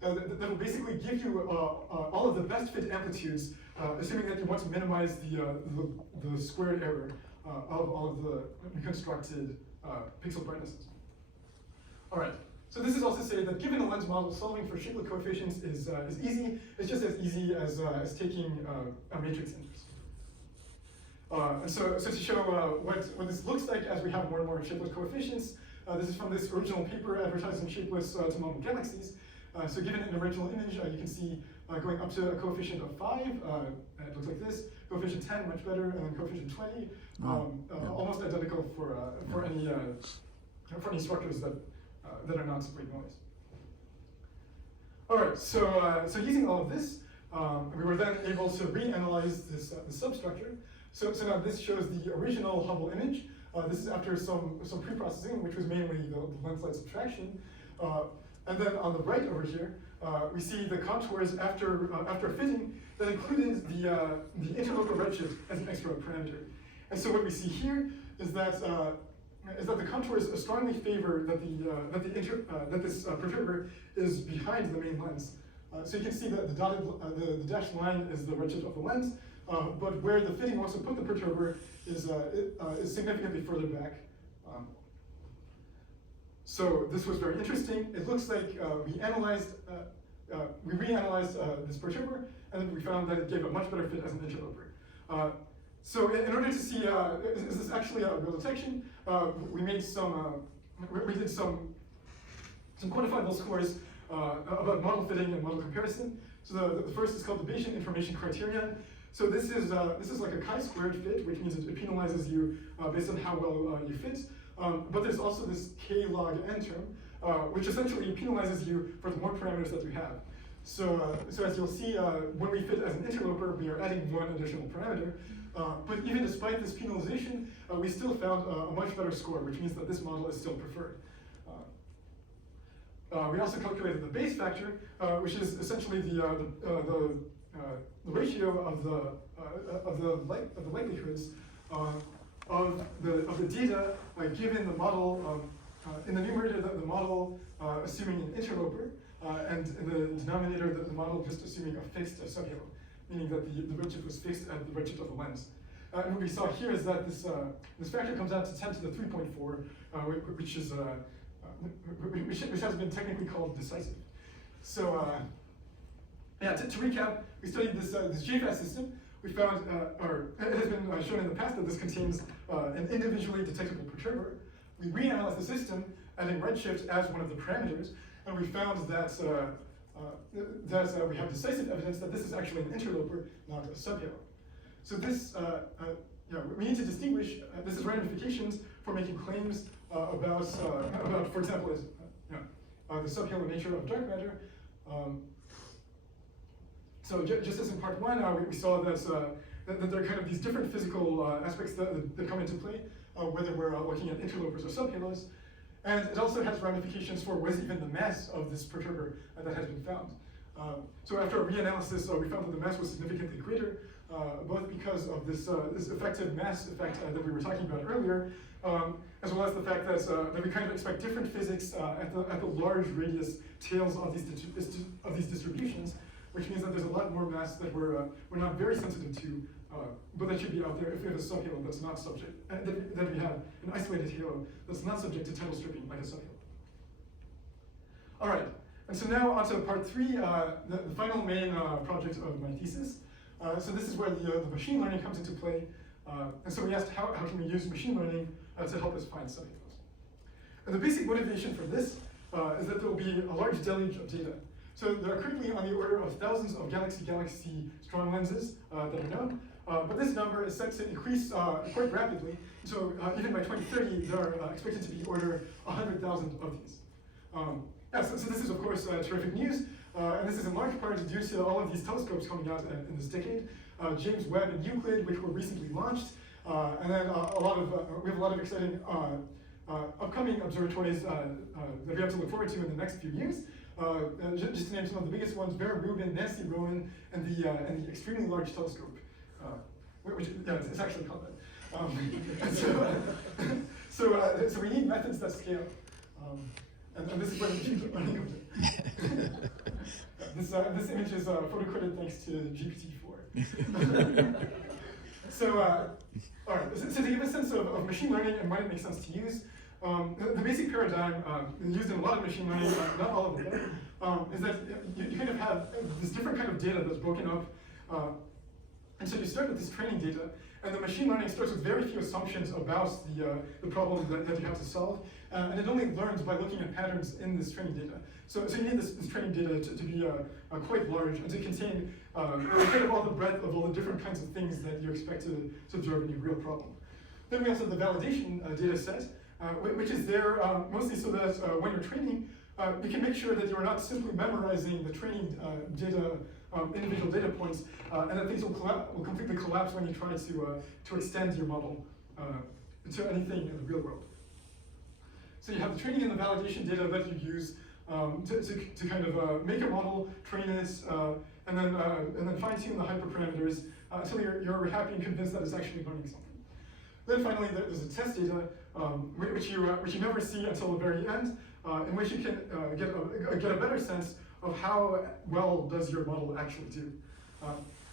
that will basically give you all of the best fit amplitudes, assuming that you want to minimize the squared error of all of the reconstructed pixel brightnesses. All right. So this is also to say that given a lens model, solving for shaplet coefficients is easy. It's just as easy as taking a matrix inverse. And so to show what this looks like as we have more and more shapeless coefficients, this is from this original paper advertising shapeless to model galaxies. So given an original image, you can see going up to a coefficient of 5, it looks like this. Coefficient 10, much better, and then coefficient 20, almost identical for any structures that are not spray noise. All right, so using all of this, we were then able to reanalyze this substructure. So now this shows the original Hubble image. This is after some pre-processing, which was mainly the lens light subtraction. And then on the right over here, we see the contours after fitting that included the interloper redshift as an extra parameter. And so what we see here is that the contours strongly favor that this perturber is behind the main lens. So you can see that the dashed line is the redshift of the lens, but where the fitting wants to put the perturber is significantly further back. So this was very interesting. It looks like we reanalyzed this perturber, and we found that it gave a much better fit as an interloper. So in order to see, is this actually a real detection? We did some quantifiable scores about model fitting and model comparison. So the first is called the Bayesian information criterion. So this is like a chi-squared fit, which means it penalizes you based on how well you fit. But there's also this k log n term, which essentially penalizes you for the more parameters that you have. So as you'll see, when we fit as an interloper, we are adding one additional parameter. But even despite this penalization, we still found a much better score, which means that this model is still preferred. We also calculated the base factor, which is essentially the ratio of the likelihoods of the data given the model in the numerator the model assuming an interloper, and in the denominator the model just assuming a fixed subhalo, meaning that the redshift was fixed at the redshift of the lens. And what we saw here is that this factor comes out to 10 to the 3.4, which has been technically called decisive. So yeah, to recap, we studied this JFAS system. We found, or it has been shown in the past that this contains an individually detectable perturber. We reanalyzed the system, adding redshift as one of the parameters, and we found that we have decisive evidence that this is actually an interloper, not a subhalo. So this we need to distinguish, this is randomifications for making claims about, for example, the subhalo nature of dark matter. So just as in part one, we saw that there are kind of these different physical aspects that come into play, whether we're looking at interlopers or subhalos. And it also has ramifications for what is even the mass of this perturber that has been found. So after a reanalysis, we found that the mass was significantly greater, both because of this effective mass effect that we were talking about earlier, as well as the fact that we kind of expect different physics at the large radius tails of these distributions, which means that there's a lot more mass that we're not very sensitive to, but that should be out there if we have a subhalo that's not subject, that we have an isolated halo that's not subject to tidal stripping like a subhalo. All right, and so now on to part three, the final main project of my thesis. So this is where the machine learning comes into play. And so we asked how can we use machine learning to help us find subhalos. And the basic motivation for this is that there will be a large deluge of data. So there are currently on the order of thousands of galaxy strong lenses that are known, but this number is set to increase quite rapidly. So even by 2030, there are expected to be order 100,000 of these. So this is of course terrific news, and this is in large part due to all of these telescopes coming out in this decade. James Webb and Euclid, which were recently launched, and then we have a lot of exciting upcoming observatories that we have to look forward to in the next few years. Just to name some of the biggest ones: Vera Rubin, Nancy Rowan, and the extremely large telescope, which it's actually called that. So we need methods that scale, and this is where the machine learning comes in. This image is photo-coded thanks to GPT-4. So, all right. So to give a sense of machine learning and why it makes sense to use. The basic paradigm used in a lot of machine learning, not all of it, is that you kind of have this different kind of data that's broken up. And so you start with this training data, and the machine learning starts with very few assumptions about the problem that you have to solve. And it only learns by looking at patterns in this training data. So you need this training data to be quite large and to contain kind of all the breadth of all the different kinds of things that you expect to observe in your real problem. Then we also have the validation data set, which is there mostly so that when you're training, you can make sure that you're not simply memorizing the training data, individual data points, and that things will completely collapse when you try to extend your model to anything in the real world. So you have the training and the validation data that you use to kind of make a model, train it, and then fine-tune the hyperparameters until you're happy and convinced that it's actually learning something. Then finally, there's the test data, which you never see until the very end, in which you can get a better sense of how well does your model actually do.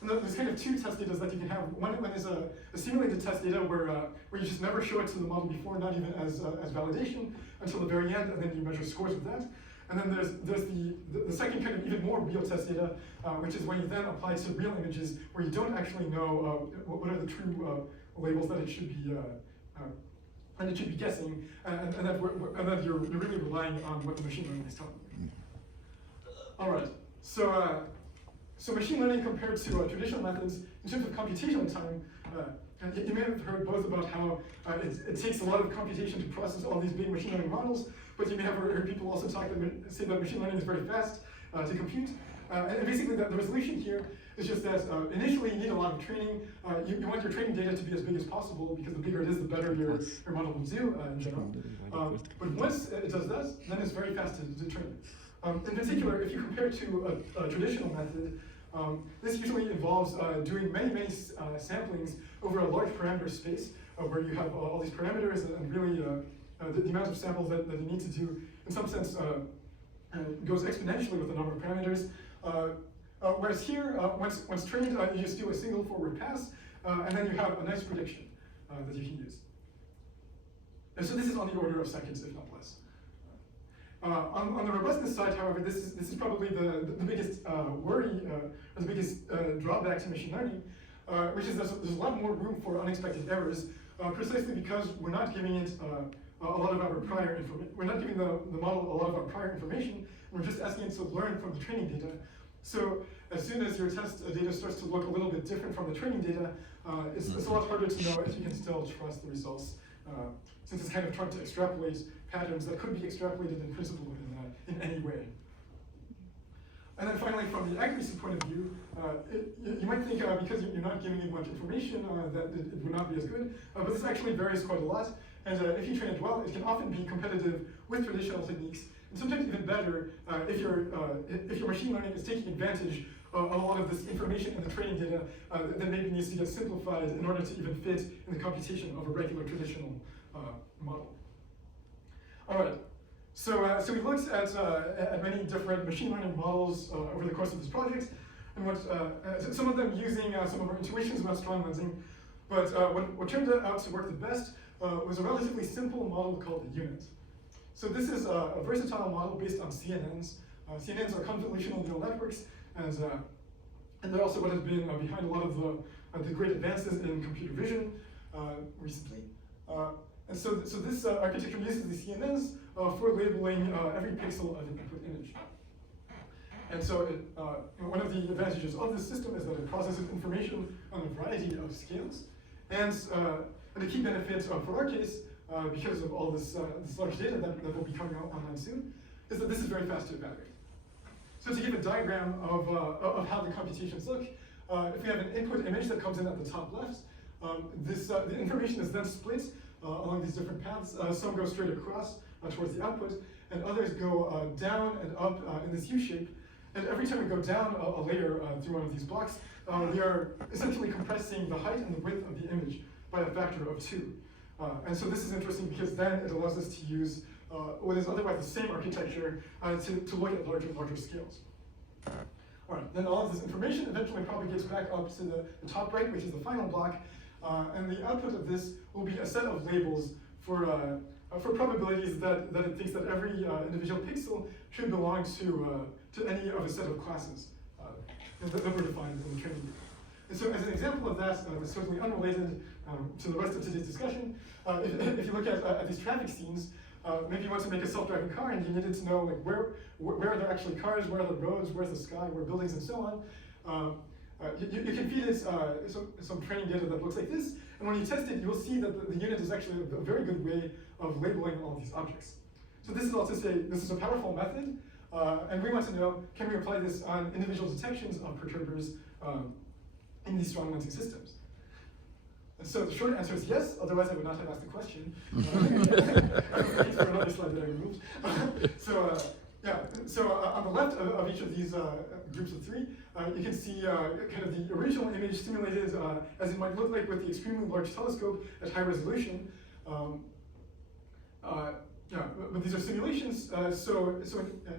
And there's kind of two test data that you can have. One is a simulated test data where you just never show it to the model before, not even as validation, until the very end, and then you measure scores with that. And then there's the second kind of even more real test data, which is when you then apply to real images where you don't actually know what are the true labels that it should be guessing, and that you're really relying on what the machine learning is telling you. All right, so machine learning compared to traditional methods in terms of computational time, you may have heard both about how it takes a lot of computation to process all these big machine learning models, but you may have heard people also say that machine learning is very fast to compute. And basically the resolution here is just that initially you need a lot of training. You want your training data to be as big as possible, because the bigger it is, the better your model will do in general. But once it does that, then it's very fast to train. In particular, if you compare to a traditional method, this usually involves doing many samplings over a large parameter space, where you have all these parameters, and really the amount of samples that you need to do, in some sense, goes exponentially with the number of parameters. Whereas here, once trained, you just do a single forward pass, and then you have a nice prediction that you can use. And so this is on the order of seconds, if not less. On the robustness side, however, this is probably the biggest worry, or the biggest drawback to machine learning, which is there's a lot more room for unexpected errors, precisely because we're not giving it a lot of our prior information. We're not giving the model a lot of our prior information. We're just asking it to learn from the training data. So as soon as your test data starts to look a little bit different from the training data, it's a lot harder to know if you can still trust the results, since it's kind of trying to extrapolate patterns that could be extrapolated in principle in any way. And then finally, from the accuracy point of view, you might think because you're not giving it much information that it would not be as good, but this actually varies quite a lot. And if you train it well, it can often be competitive with traditional techniques, and sometimes even better if your machine learning is taking advantage of a lot of this information in the training data that maybe needs to get simplified in order to even fit in the computation of a regular traditional model. All right. So we looked at many different machine learning models over the course of this project, and some of them using some of our intuitions about strong lensing. But what turned out to work the best was a relatively simple model called a unit. So this is a versatile model based on CNNs. CNNs are convolutional neural networks, and they're also what has been behind a lot of the great advances in computer vision recently. And so this architecture uses the CNNs for labeling every pixel of an input image. And so one of the advantages of this system is that it processes information on a variety of scales. And the key benefit for our case, because of all this large data that will be coming out online soon, is that this is very fast to evaluate. So to give a diagram of how the computations look, if we have an input image that comes in at the top left, the information is then split along these different paths. Some go straight across towards the output, and others go down and up in this U shape. And every time we go down a layer through one of these blocks, we are essentially compressing the height and the width of the image by a factor of 2. And so this is interesting because then it allows us to use what is otherwise the same architecture to look at larger scales. All right, then all of this information eventually propagates back up to the top right, which is the final block. And the output of this will be a set of labels for probabilities that it thinks that every individual pixel should belong to any of a set of classes that were defined in the training data. And so as an example of that, that's totally unrelated to the rest of today's discussion, if you look at these traffic scenes, maybe you want to make a self-driving car and you needed to know like where are there actually cars, where are the roads, where's the sky, where are buildings, and so on. You can feed it some training data that looks like this, and when you test it, you'll see that the unit is actually a very good way of labeling all of these objects. So this is all to say, this is a powerful method, and we want to know, can we apply this on individual detections of perturbers in these strong lensing systems? And so the short answer is yes, otherwise I would not have asked the question. Thanks for another slide that I removed. So on the left of each of these groups of 3, you can see kind of the original image simulated as it might look like with the extremely large telescope at high resolution. But these are simulations, so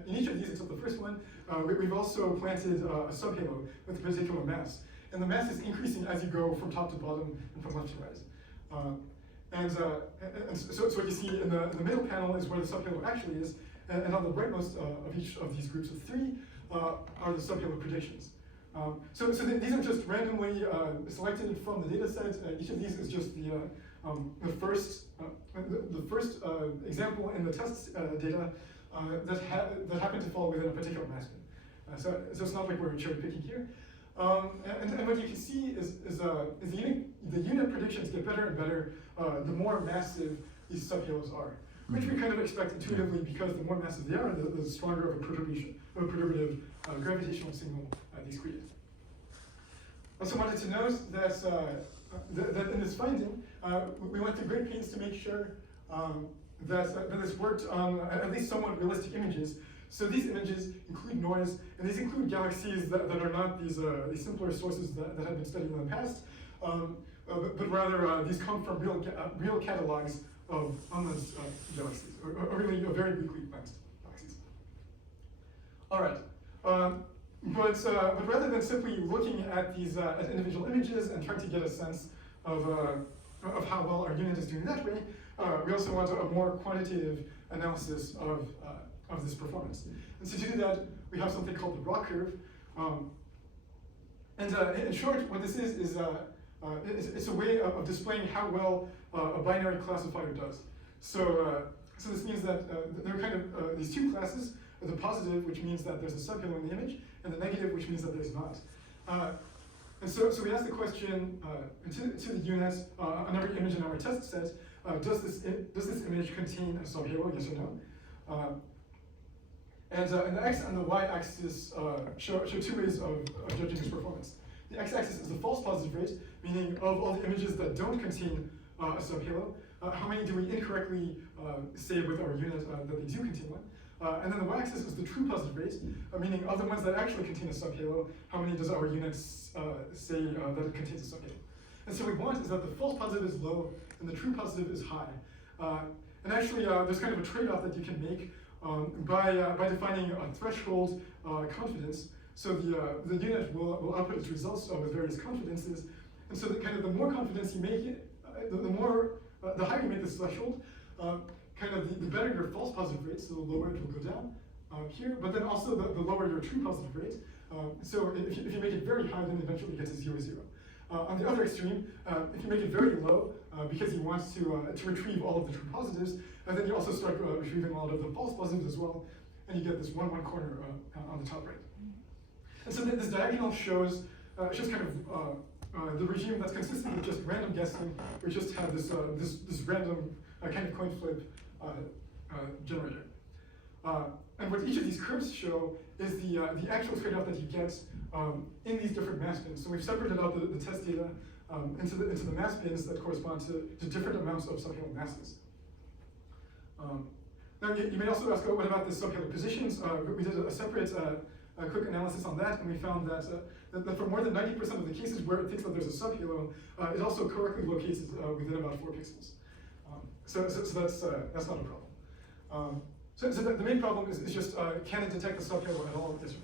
in each of these, except the first one, we've also planted a subhalo with a particular mass. And the mass is increasing as you go from top to bottom and from left to right. So what you see in the middle panel is where the subhalo actually is, and on the rightmost of each of these groups of 3 are the subhalo predictions. So these are just randomly selected from the data set. Each of these is just the first example in the test data that happened to fall within a particular mass bin. So it's not like we're cherry picking here. And what you can see is the unit predictions get better and better the more massive these subhalos are, which we kind of expect intuitively because the more massive they are, the stronger of a perturbative gravitational signal these create. I also wanted to note that in this finding, we went to great pains to make sure that this worked on at least somewhat realistic images. So these images include noise, and these include galaxies that are not these simpler sources that have been studied in the past, but rather these come from real catalogs of unlensed galaxies, or really very weakly lensed galaxies. All right, but rather than simply looking at these at individual images and trying to get a sense of how well our unit is doing that way, we also want a more quantitative analysis of this performance. And so to do that, we have something called the RAW curve. In short, what this is it's a way of displaying how well a binary classifier does. So this means that there are kind of these 2 classes. the positive, which means that there's a subhalo in the image, and the negative, which means that there's not. And so we asked the question to the unit on every image in our test set, does this image contain a subhalo, yes or no? And the x and the y-axis show two ways of judging this performance. The x-axis is the false positive rate, meaning of all the images that don't contain a subhalo, how many do we incorrectly say with our unit that they do contain one? And then the y-axis is the true positive rate, meaning of the ones that actually contain a subhalo, how many does our unit say that it contains a subhalo? And so what we want is that the false positive is low and the true positive is high. And actually, there's kind of a trade-off that you can make by defining a threshold confidence. So the unit will output its results with various confidences. And so the more confidence you make it, the higher you make this threshold, the better your false positive rate, so the lower it will go down here, but then also the lower your true positive rate. So if you make it very high, then eventually you get to 0, 0. On the other extreme, if you make it very low, because you want to retrieve all of the true positives, and then you also start retrieving all of the false positives as well, and you get this 1, 1 corner on the top right. And so this diagonal shows the regime that's consistent with just random guessing. We just have this random kind of coin flip generator. And what each of these curves show is the actual trade-off that you get in these different mass bins. So we've separated out the test data into the mass bins that correspond to different amounts of subhalo masses. Now you may also ask, oh, what about the subhalo positions? We did a separate quick analysis on that, and we found that for more than 90% of the cases where it thinks that there's a subhalo, it also correctly locates it within about 4 pixels. So that's not a problem. So the main problem is just can it detect the subhalo at all? Yes or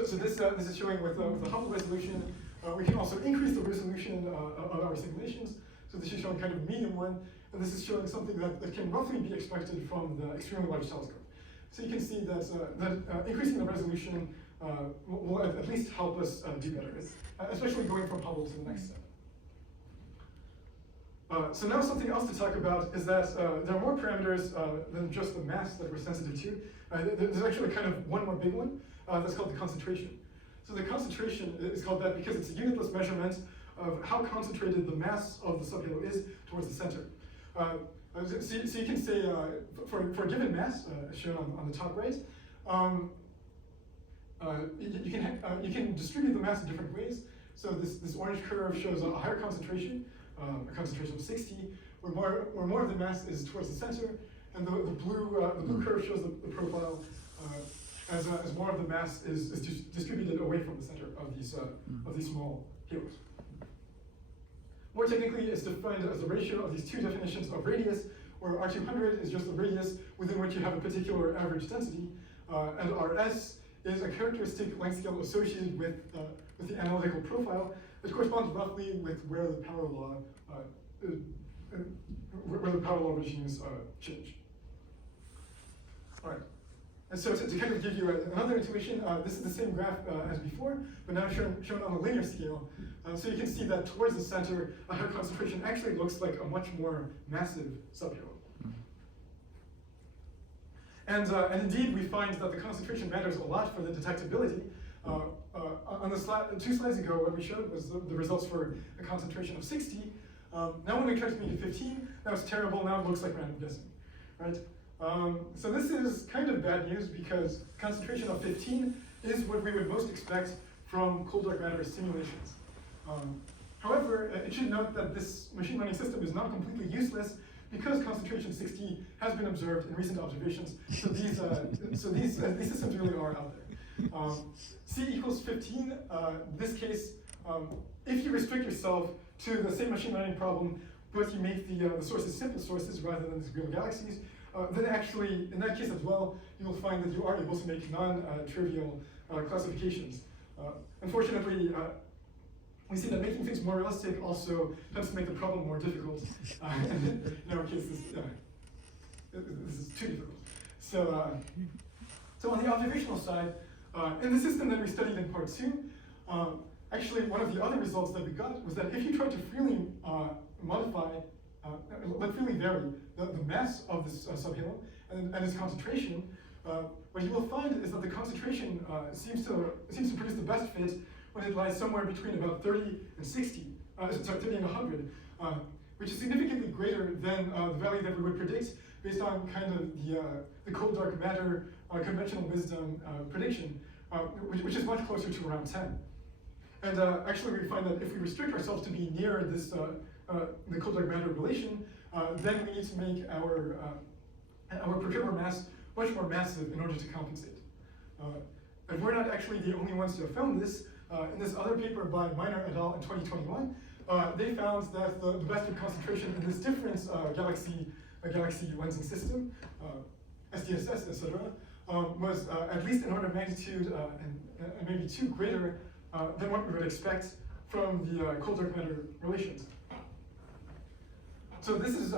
no? So this is showing with the Hubble resolution. We can also increase the resolution of our simulations. So this is showing kind of a medium one, and this is showing something that can roughly be expected from the extremely large telescope. So you can see that increasing the resolution will at least help us do better, especially going from Hubble to the next step. So now something else to talk about is that there are more parameters than just the mass that we're sensitive to. There's actually kind of one more big one that's called the concentration. So the concentration is called that because it's a unitless measurement of how concentrated the mass of the subhalo is towards the center. So you can say for a given mass, shown on the top right, you can distribute the mass in different ways. So this orange curve shows a higher concentration, a concentration of 60, where more of the mass is towards the center, and the blue curve shows the profile as more of the mass is distributed away from the center of these small halos. More technically, it's defined as the ratio of these two definitions of radius, where R200 is just the radius within which you have a particular average density, and Rs is a characteristic length scale associated with the analytical profile that corresponds roughly with where the power law regimes change. All right. And so to kind of give you another intuition, this is the same graph as before, but now shown on a linear scale. So you can see that towards the center, a higher concentration actually looks like a much more massive subhalo. And indeed, we find that the concentration matters a lot for the detectability. On the 2 slides ago, what we showed was the results for a concentration of 60. Now when we try to make it 15, now it's terrible, now it looks like random guessing, right? So this is kind of bad news because concentration of 15 is what we would most expect from cold dark matter simulations. However, it should note that this machine learning system is not completely useless because concentration 60 has been observed in recent observations. So these systems really are out there. C equals 15, this case, if you restrict yourself to the same machine learning problem, but you make the sources simple sources rather than these real galaxies, then actually, in that case as well, you will find that you are able to make non-trivial classifications. Unfortunately, we see that making things more realistic also tends to make the problem more difficult. And in our case, this is too difficult. So on the observational side, in the system that we studied in part 2, actually one of the other results that we got was that if you try to freely modify, freely vary the mass of this subhalo and its concentration, what you will find is that the concentration seems to produce the best fit when it lies somewhere between about 30 and 60, 30 and 100, which is significantly greater than the value that we would predict based on kind of the cold dark matter conventional wisdom prediction, which is much closer to around 10. And actually we find that if we restrict ourselves to be near this the cold dark matter relation, then we need to make our perturber mass much more massive in order to compensate. And we're not actually the only ones to have found this. In this other paper by Miner et al. In 2021, they found that the Western concentration in this different galaxy lensing system, SDSS, etc., was at least an order of magnitude and maybe 2 greater than what we would expect from the cold dark matter relations. So this is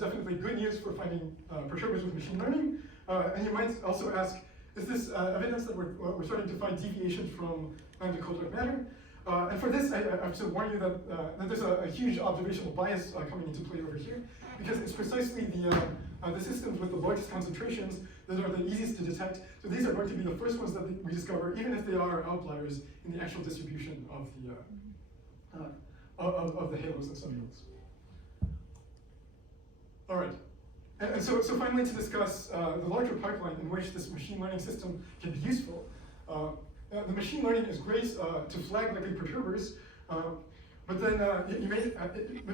definitely good news for finding perturbers with machine learning. And you might also ask, is this evidence that we're starting to find deviations from the cold dark matter? And for this, I have to warn you that there's a huge observational bias coming into play over here, because it's precisely the systems with the largest concentrations that are the easiest to detect. So these are going to be the first ones that we discover, even if they are outliers in the actual distribution of the halos and subhalos. All right. And so finally, to discuss the larger pipeline in which this machine learning system can be useful. The machine learning is great to flag likely perturbers, but then even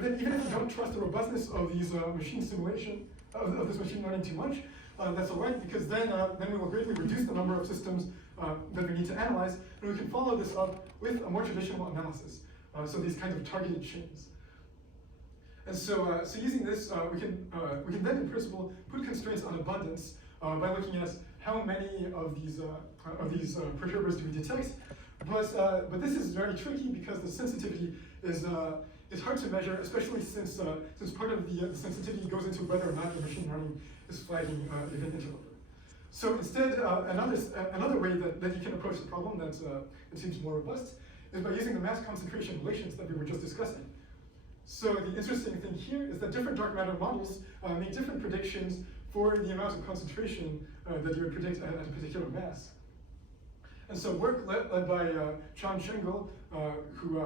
if you don't trust the robustness of these machine simulation of this machine learning too much, that's all right, because then we will greatly reduce the number of systems that we need to analyze, and we can follow this up with a more traditional analysis. So these kinds of targeted chains. And so using this, we can then in principle put constraints on abundance by looking at how many of these perturbers do we detect. But this is very tricky because the sensitivity is hard to measure, especially since part of the sensitivity goes into whether or not the machine learning is flagging an event interloper. So instead, another way that you can approach the problem that it seems more robust is by using the mass concentration relations that we were just discussing. So the interesting thing here is that different dark matter models make different predictions for the amount of concentration that you would predict at a particular mass. And so work led by Chan Shengel, who I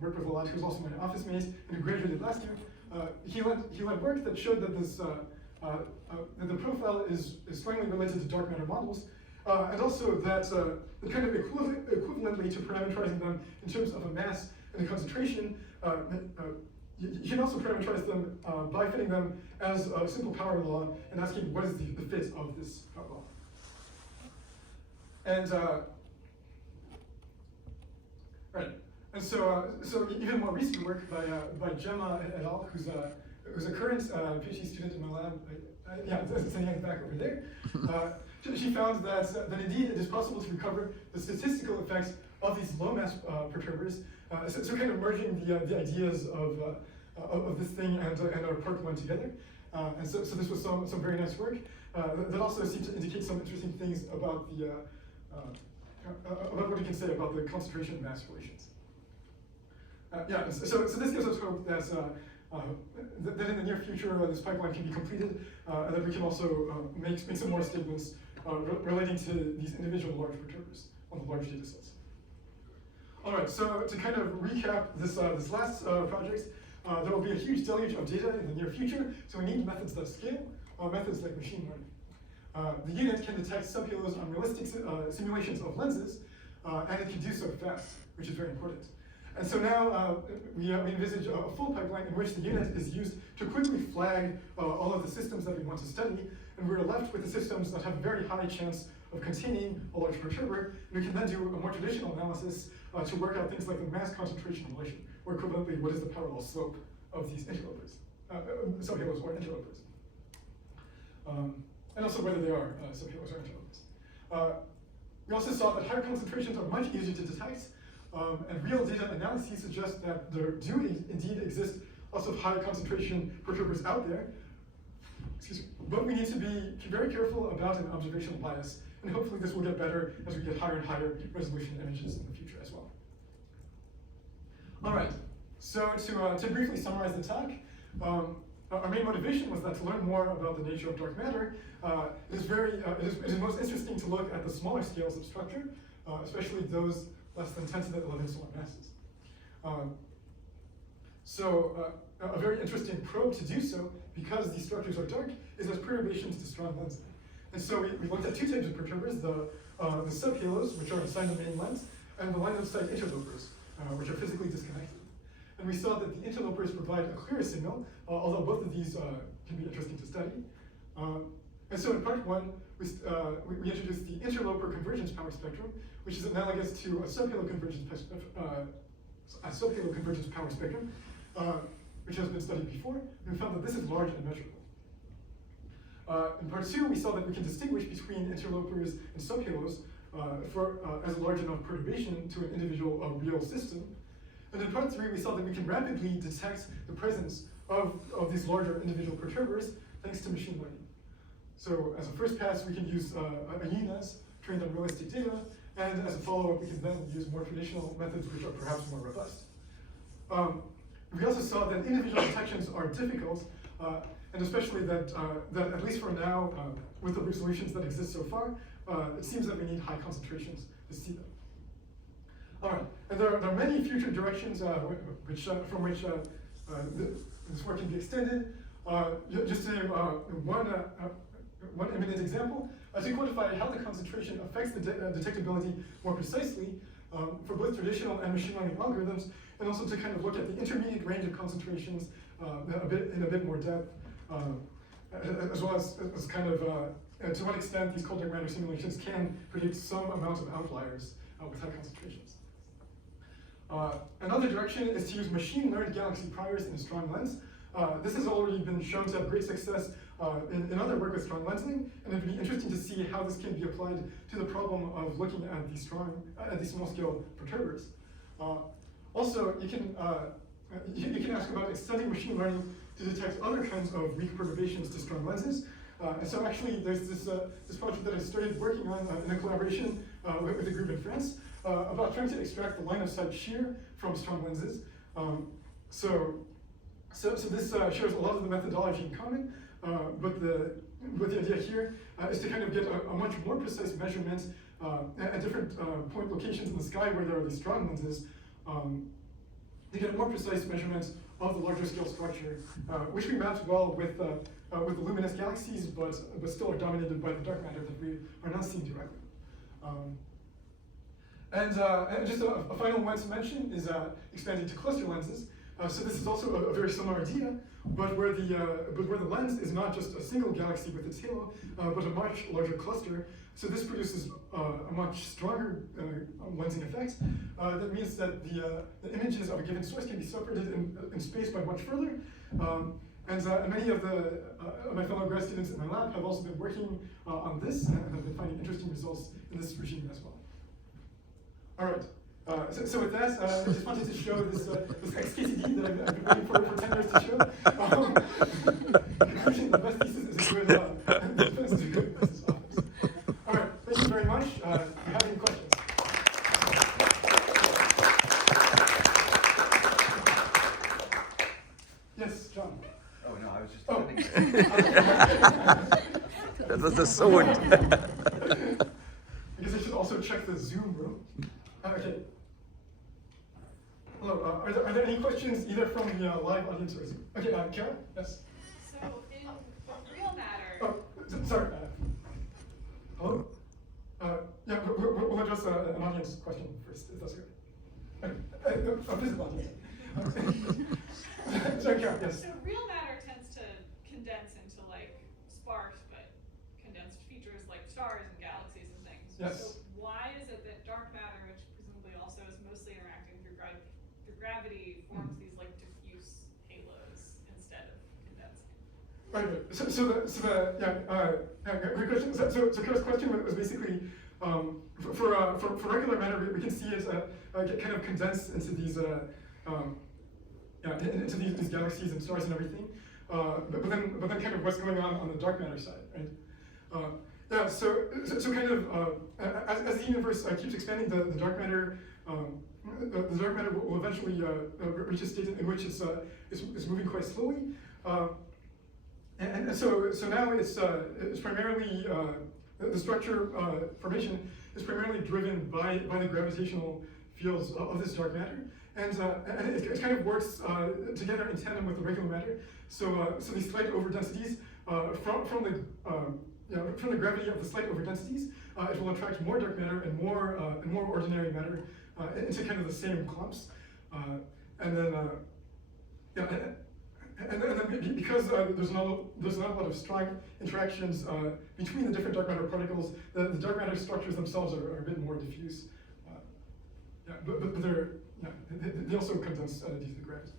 worked with a lot, who's also my office mate, and who graduated last year, he led work that showed that that the profile is strongly related to dark matter models, and also that kind of equivalently to parameterizing them in terms of a mass and a concentration, you can also parameterize them by fitting them as a simple power law and asking what is the fit of this power law. And right, and so even more recent work by Gemma et al., who's a current PhD student in my lab. Sitting back over there. She found that indeed it is possible to recover the statistical effects of these low mass perturbers. So kind of merging the ideas of this thing and our Park one together. And so this was some very nice work that also seemed to indicate some interesting things about about what you can say about the concentration mass relations. So this gives us hope that in the near future this pipeline can be completed, and that we can also make some more statements relating to these individual large perturbers on the large data sets. All right, so to kind of recap this last project, there will be a huge deluge of data in the near future, so we need methods that scale, methods like machine learning. The unit can detect subhalos on realistic simulations of lenses, and it can do so fast, which is very important. And so now we envisage a full pipeline in which the unit is used to quickly flag all of the systems that we want to study, and we're left with the systems that have a very high chance of containing a large perturber, and we can then do a more traditional analysis to work out things like the mass concentration relation, or equivalently, what is the parallel slope of these interlopers, subhalos or interlopers. And also whether they are subhalos or interlopers. We also saw that higher concentrations are much easier to detect, and real data analyses suggest that there do indeed exist lots of high concentration perturbers out there. Excuse me. But we need to be very careful about an observational bias, and hopefully this will get better as we get higher and higher resolution images in the future as well. All right, so to briefly summarize the talk, our main motivation was that to learn more about the nature of dark matter, it is most interesting to look at the smaller scales of structure, especially those less than 10 to the 11 solar masses. A very interesting probe to do so, because these structures are dark, is as perturbations to strong lensing. And so we looked at two types of perturbers, the subhalos, which are inside the main lens, and the line of sight interlopers, which are physically disconnected. And we saw that the interlopers provide a clearer signal, although both of these can be interesting to study. And so in part one, we introduced the interloper convergence power spectrum, which is analogous to a subhalo convergence power spectrum, which has been studied before, and we found that this is large and measurable. In part two, we saw that we can distinguish between interlopers and subhalos as a large enough perturbation to an individual real system. And in part three, we saw that we can rapidly detect the presence of these larger individual perturbers thanks to machine learning. So as a first pass, we can use a UNAS trained on realistic data, and as a follow-up, we can then use more traditional methods which are perhaps more robust. We also saw that individual detections are difficult, and especially that at least for now, with the resolutions that exist so far, it seems that we need high concentrations to see them. All right, and there are many future directions from which this work can be extended. Just to one imminent example, to quantify how the concentration affects the detectability more precisely for both traditional and machine learning algorithms, and also to kind of look at the intermediate range of concentrations in a bit more depth, as well as kind of to what extent these cold dark matter simulations can predict some amount of outliers with high concentrations. Another direction is to use machine-learned galaxy priors in a strong lens. This has already been shown to have great success in other work with strong lensing, and it'd be interesting to see how this can be applied to the problem of looking at these small-scale perturbers. Also, you can ask about extending machine learning to detect other kinds of weak perturbations to strong lenses. And so actually, there's this project that I started working on in a collaboration with a group in France about trying to extract the line of sight shear from strong lenses. So this shares a lot of the methodology in common, but the idea here is to kind of get a much more precise measurement at different point locations in the sky where there are these strong lenses, to get a more precise measurement of the larger scale structure, which we mapped well with the luminous galaxies, but still are dominated by the dark matter that we are not seeing directly. And just a final one to mention is expanding to cluster lenses. So this is also a very similar idea, but where the lens is not just a single galaxy with its halo, but a much larger cluster. So this produces a much stronger lensing effect. That means that the images of a given source can be separated in space by much further. And many of my fellow grad students in my lab have also been working on this and have been finding interesting results in this regime as well. All right. So with that, I just wanted to show this XKCD that I've been waiting for 10 years to show. Conclusion, the best thesis is a good defense is a good business office. All right, thank you very much. Do you have any questions? Yes, John. Oh, no, I was just Das ist so. I guess I should also check the Zoom room. Okay. Hello, are there any questions either from the live audience or Zoom? Okay, Kara? Yes? So in real matter... Oh, sorry. Hello? Yeah, we'll address an audience question first, if that's good. A physical audience. Sorry, Kara, yes? So real matter tends to condense into like sparse but condensed features like stars and galaxies and things. Yes. So why is it that dark matter, which presumably also is mostly interacting through gravity, forms these like diffuse halos instead of condensing? Right. Great question. So Kara's question was basically for regular matter, we can see it kind of condense into these into these galaxies and stars and everything. But then kind of what's going on the dark matter side, right? Yeah. So kind of as the universe keeps expanding, the dark matter. The dark matter will eventually reach a state in which it's moving quite slowly. And so now it's primarily, the structure formation is primarily driven by the gravitational fields of this dark matter. And it kind of works together in tandem with the regular matter. So these slight overdensities from the gravity of the slight overdensities, it will attract more dark matter and more ordinary matter into kind of the same clumps. And then because there's not a lot of strong interactions between the different dark matter particles, the dark matter structures themselves are a bit more diffuse. But they also condense due to the gravity.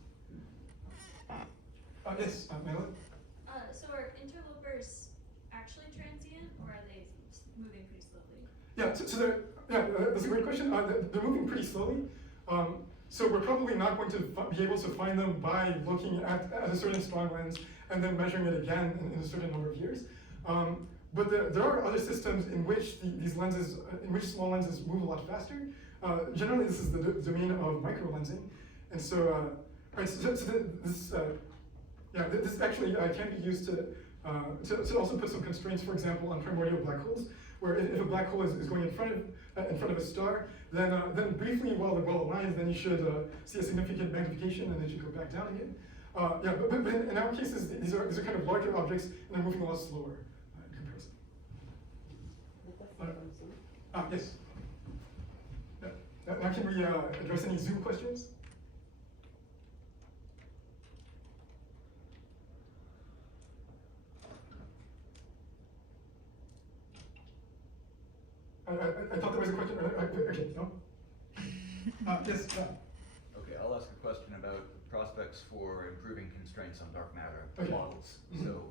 Yes, Madeline? So are interlopers actually transient, or are they moving pretty slowly? Yeah, that's a great question. They're moving pretty slowly. So we're probably not going to be able to find them by looking at a certain strong lens and then measuring it again in a certain number of years. But there are other systems in which these lenses, in which small lenses move a lot faster. Generally, this is the domain of microlensing. And so, this actually can be used to also put some constraints, for example, on primordial black holes, where if a black hole is going in front of a star, then briefly while they're well aligned, then you should see a significant magnification, and then you should go back down again. But in our cases, these are kind of larger objects, and they're moving a lot slower in comparison. Yes. Now can we address any Zoom questions? I thought there was a question. Okay, no? Yes. Okay, I'll ask a question about prospects for improving constraints on dark matter models. Mm-hmm. So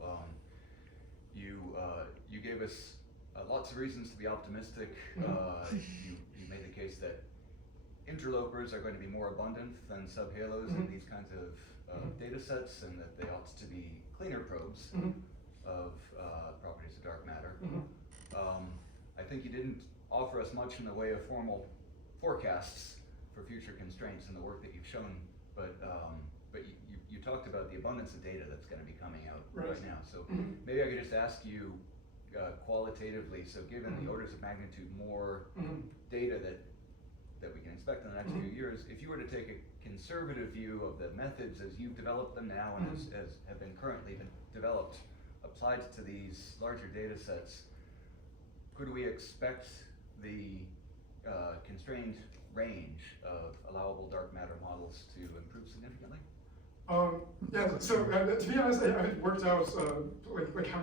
you gave us lots of reasons to be optimistic. Mm-hmm. You made the case that interlopers are going to be more abundant than subhalos in these kinds of data sets, and that they ought to be cleaner probes of properties of dark matter. I think you didn't offer us much in the way of formal forecasts for future constraints in the work that you've shown, but you talked about the abundance of data that's going to be coming out right now. So maybe I could just ask you qualitatively, so given the orders of magnitude more data that we can expect in the next few years, if you were to take a conservative view of the methods as you've developed them now and as have been currently developed, applied to these larger data sets, could we expect the constrained range of allowable dark matter models to improve significantly? Yeah, so to be honest, I haven't worked out like how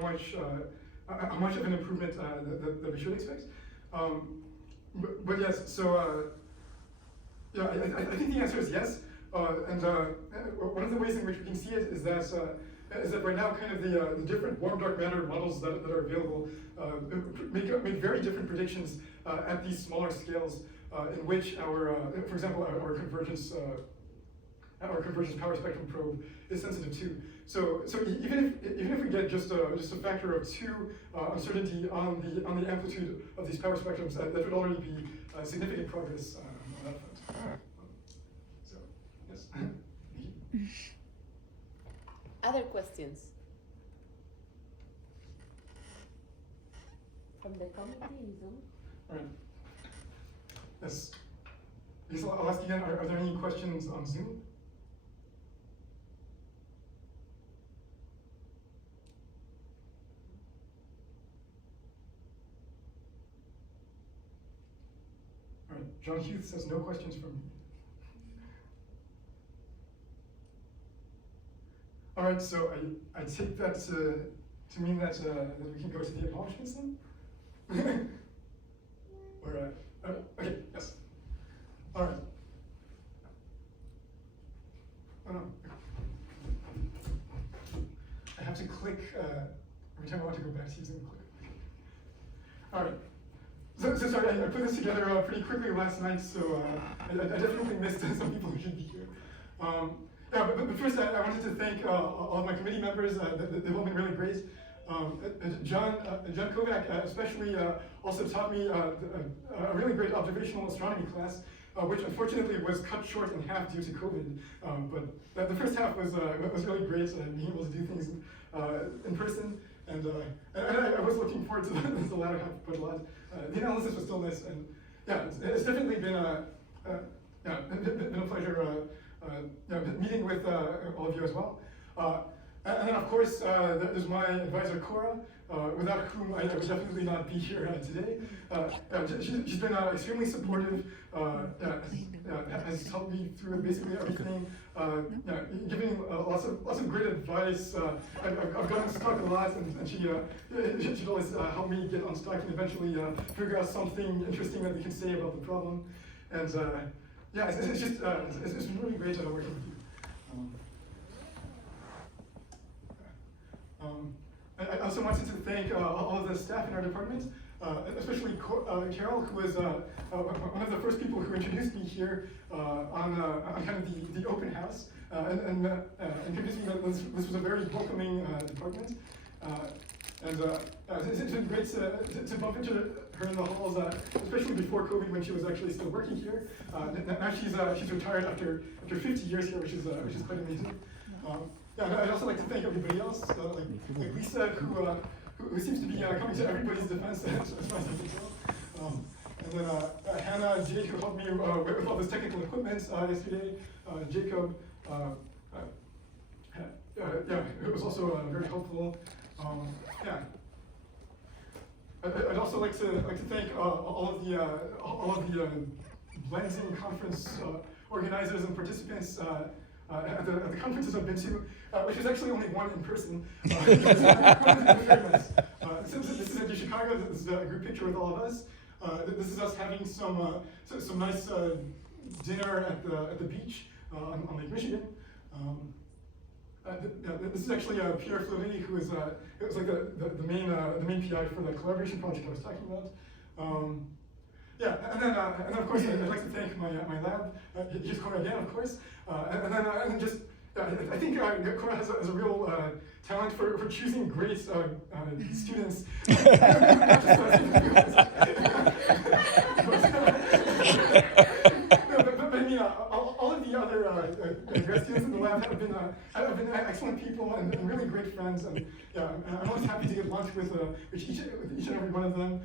much of an improvement that we should expect. But yes, so yeah, I think the answer is yes. And one of the ways in which we can see it is that right now, kind of the different warm dark matter models that are available make very different predictions at these smaller scales, in which for example, our convergence power spectrum probe is sensitive to. So even if we get just a factor of 2 uncertainty on the amplitude of these power spectrums, that would already be significant progress on that front. So yes. Thank you. Other questions from the community in Zoom? All right. Yes. I guess I'll ask again, are there any questions on Zoom? All right, John Hughes says no questions from me. All right, so I take that to mean that we can go to the acknowledgements then? Or, okay, yes. All right. Oh no. I have to click every time I want to go back to using the click. All right. So sorry, I put this together pretty quickly last night, so I definitely missed some people who should be here. Yeah, but first I wanted to thank all of my committee members. They've all been really great. John Kovac especially also taught me a really great observational astronomy class, which unfortunately was cut short in half due to COVID. But the first half was really great, being able to do things in person, and I was looking forward to the latter half quite a lot. The analysis was still nice, and yeah, it's definitely been a pleasure meeting with all of you as well. And then of course, there's my advisor Cora, without whom I would definitely not be here today. She's been extremely supportive, has helped me through basically everything, giving lots of great advice. I've gotten stuck a lot, and she'd always help me get unstuck and eventually figure out something interesting that we can say about the problem. And yeah, it's just it's been really great working with you. I also wanted to thank all of the staff in our department, especially Carol, who was one of the first people who introduced me here on kind of the open house, and convinced me that this was a very welcoming department. It's been great to bump into her in the halls, especially before COVID when she was actually still working here. Now she's retired after 50 years here, which is quite amazing. Yeah, I'd also like to thank everybody else, like Lisa, who seems to be coming to everybody's defense as far as I can tell. And then Hannah and Jake, who helped me with all this technical equipment yesterday. Jacob, yeah, it was also very helpful. Yeah. I'd also like to thank all of the Lansing conference organizers and participants at the conferences I've been to, which is actually only one in person. Very nice. This is at Chicago. This is a group picture with all of us. This is us having some nice dinner at the beach on Lake Michigan. This is actually Pierre Fleury, who is it was like the main PI for the collaboration project I was talking about. Yeah, and then of course I'd like to thank my lab. Here's Cora again, of course. And then just I think Cora has a real talent for choosing great students. But I mean, all of the other grad students in the lab have been excellent people and really great friends. And yeah, I'm always happy to get lunch with each and every one of them.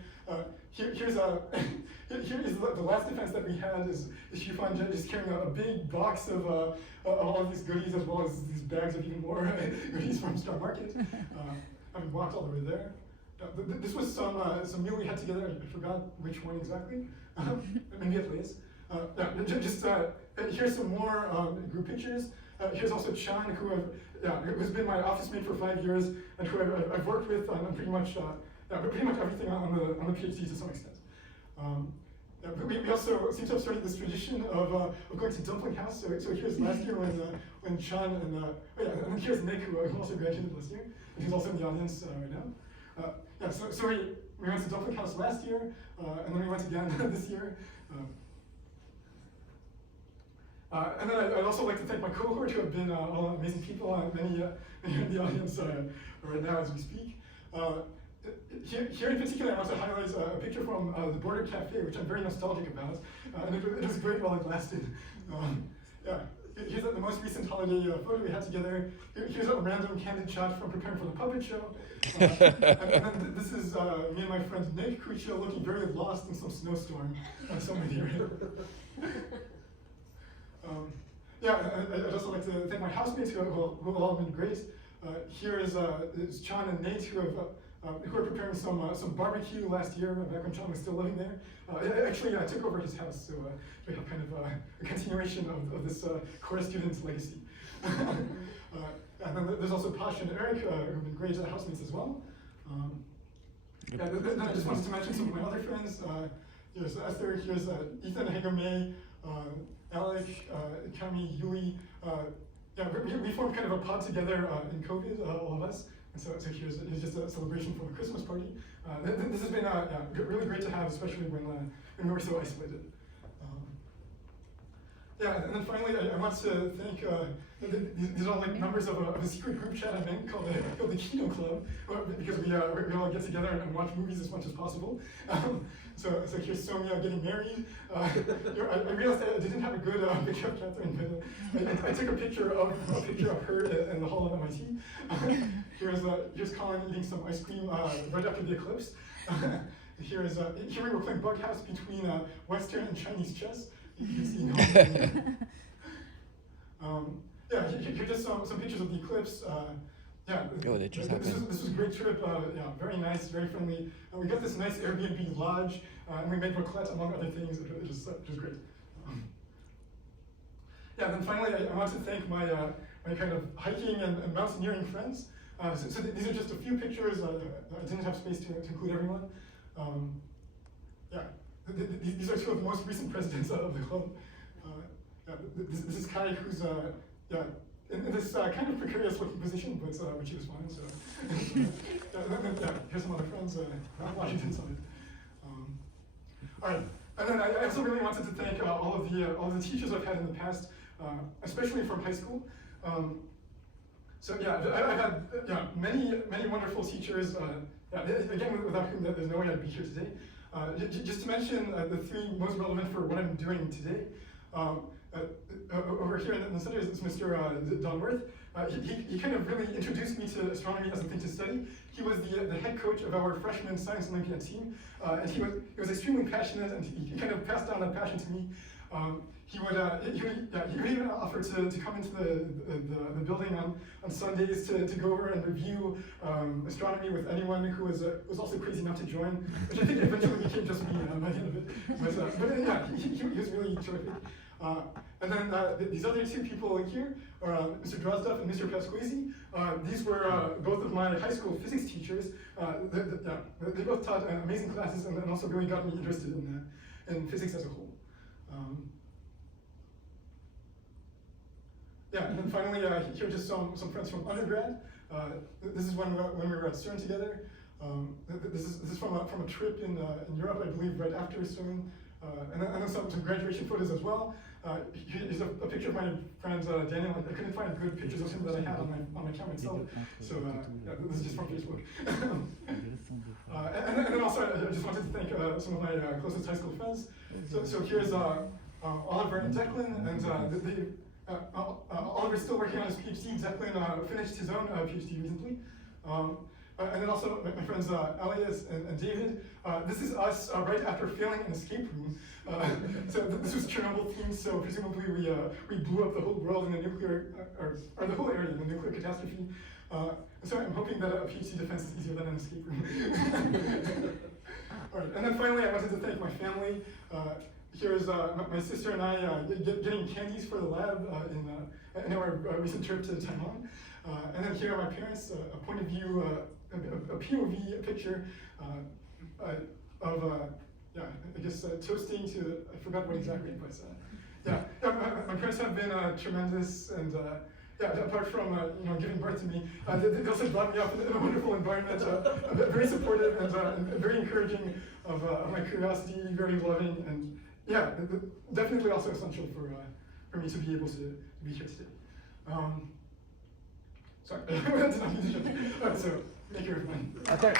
Here is the last defense that we had is Shifan just carrying a big box of all of these goodies, as well as these bags of even more goodies from Star Market. Having walked all the way there. This was some meal we had together. I forgot which one exactly. Maybe at Lay's. Here's some more group pictures. Here's also Chan, who's been my office mate for 5 years, and who I've worked with on pretty much everything on the PhD to some extent. We also seem to have started this tradition of going to Dumpling House. So here's last year when Chan and then here's Nick, who also graduated last year, and he's also in the audience right now. So we went to Dumpling House last year, and then we went again this year. And then I'd also like to thank my cohort, who have been all amazing people, many in the audience right now as we speak. Here in particular, I want to highlight a picture from the Border Cafe, which I'm very nostalgic about, and it was great while it lasted. Yeah, here's the most recent holiday photo we had together. Here's a random candid shot from preparing for the puppet show. And then this is me and my friend Nick Cuccio looking very lost in some snowstorm somewhere here. Yeah, I'd also like to thank my housemates who have all been great. Here is Chan and Nate, who are preparing some barbecue last year, back when Chan was still living there. Actually, I took over his house, so we have kind of a continuation of this core student's legacy. And then there's also Pash and Eric, who've been great housemates as well. Then I just wanted to mention some of my other friends. Here's Esther, here's Ethan, Hager May, Alec, Kami, Yuli. Yeah, we formed kind of a pod together in COVID, all of us. And so here's just a celebration for the Christmas party. This has been really great to have, especially when we were so isolated. Yeah, and then finally, I want to thank, these are like members of a secret group chat I'm in called the Kino Club, because we all get together and watch movies as much as possible. So here's Sonia getting married. I realized I didn't have a good picture of Catherine, but I took a picture of her in the hall of MIT. Here's Colin eating some ice cream right after the eclipse. Here we were playing bug house between Western and Chinese chess. You can see, here just some pictures of the eclipse. Oh, that just this happened. was a great trip. Very nice, very friendly. We got this nice Airbnb lodge, and we made raclette among other things. It was great. Then finally, I want to thank my kind of hiking and mountaineering friends. So these are just a few pictures. I didn't have space to include everyone. These are two of the most recent presidents of the club. This is Kai, who's in this kind of precarious looking position, but she was fine. So here's some other friends. Washington Summit. All right, and then I also really wanted to thank all of the teachers I've had in the past, especially from high school. I've had many wonderful teachers. Again, without whom there's no way I'd be here today. Just to mention the three most relevant for what I'm doing today. Over here in the center is Mr. Don Worth. He kind of really introduced me to astronomy as a thing to study. He was the head coach of our freshman Science Olympiad team, and he was extremely passionate, and he kind of passed down that passion to me. He would even offer to come into the building on Sundays to go over and review astronomy with anyone who was also crazy enough to join, which I think eventually became just me by the end of it. But he was really terrific. And then these other two people here are Mr. Drozdov and Mr. Pasquesi. These were both of my high school physics teachers. They both taught amazing classes and also really got me interested in physics as a whole. And then finally, here are just some friends from undergrad. This is when we were at CERN together. This is from a trip in Europe, I believe, right after CERN. And then some graduation photos as well. Here's a picture of my friend Daniel. I couldn't find good pictures of him that I had on my camera itself. So this is just from Facebook. and then also, I just wanted to thank some of my closest high school friends. So here's Oliver and Declan, and Oliver's still working on his PhD. Declan finished his own PhD recently. And then also my friends Elias and David. This is us right after failing an escape room. So this was Chernobyl themed, so presumably we blew up the whole world in a nuclear, or the whole area in a nuclear catastrophe. So I'm hoping that a PhD defense is easier than an escape room. All right, and then finally I wanted to thank my family. Here's my sister and I getting candies for the lab in our recent trip to Taiwan. And then here are my parents, a point of view, a POV picture of, I guess toasting to, I forgot what exactly, but my parents have been tremendous, and apart from giving birth to me, they also brought me up in a wonderful environment, very supportive and very encouraging of my curiosity, very loving, and definitely also essential for me to be able to be here today. Sorry, that's not easy. All right, so thank you everyone. Okay.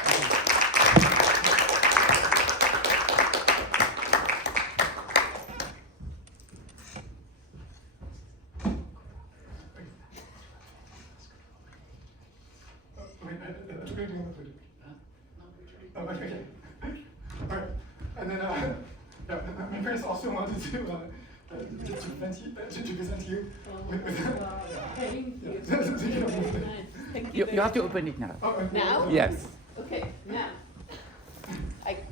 All right, and then my parents also wanted to present you Thank You have to open it now. Now? Yes. Okay, now.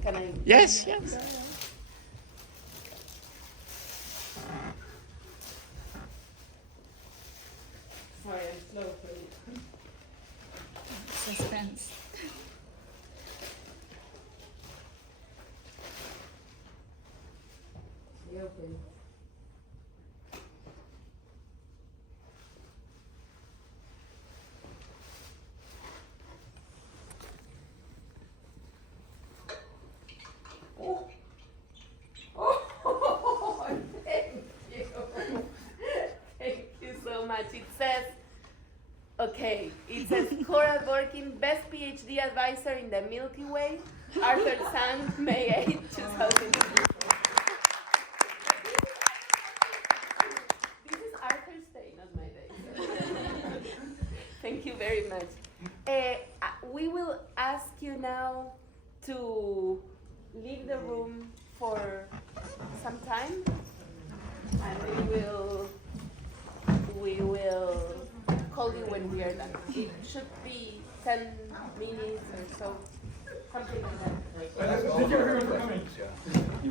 Can I? Yes. Sorry, I'm slow for you. Suspense. Reopen. Oh, thank you. Okay, it says Coral Borkin, best PhD advisor in the Milky Way, Arthur Sang, May 8, 2003. This is Arthur's day, not my day. Thank you very much. We will ask you now to leave the room for some time, and we will call you when we are done. It should be 10 minutes or so, something like that. Thank you everyone for coming. Yeah.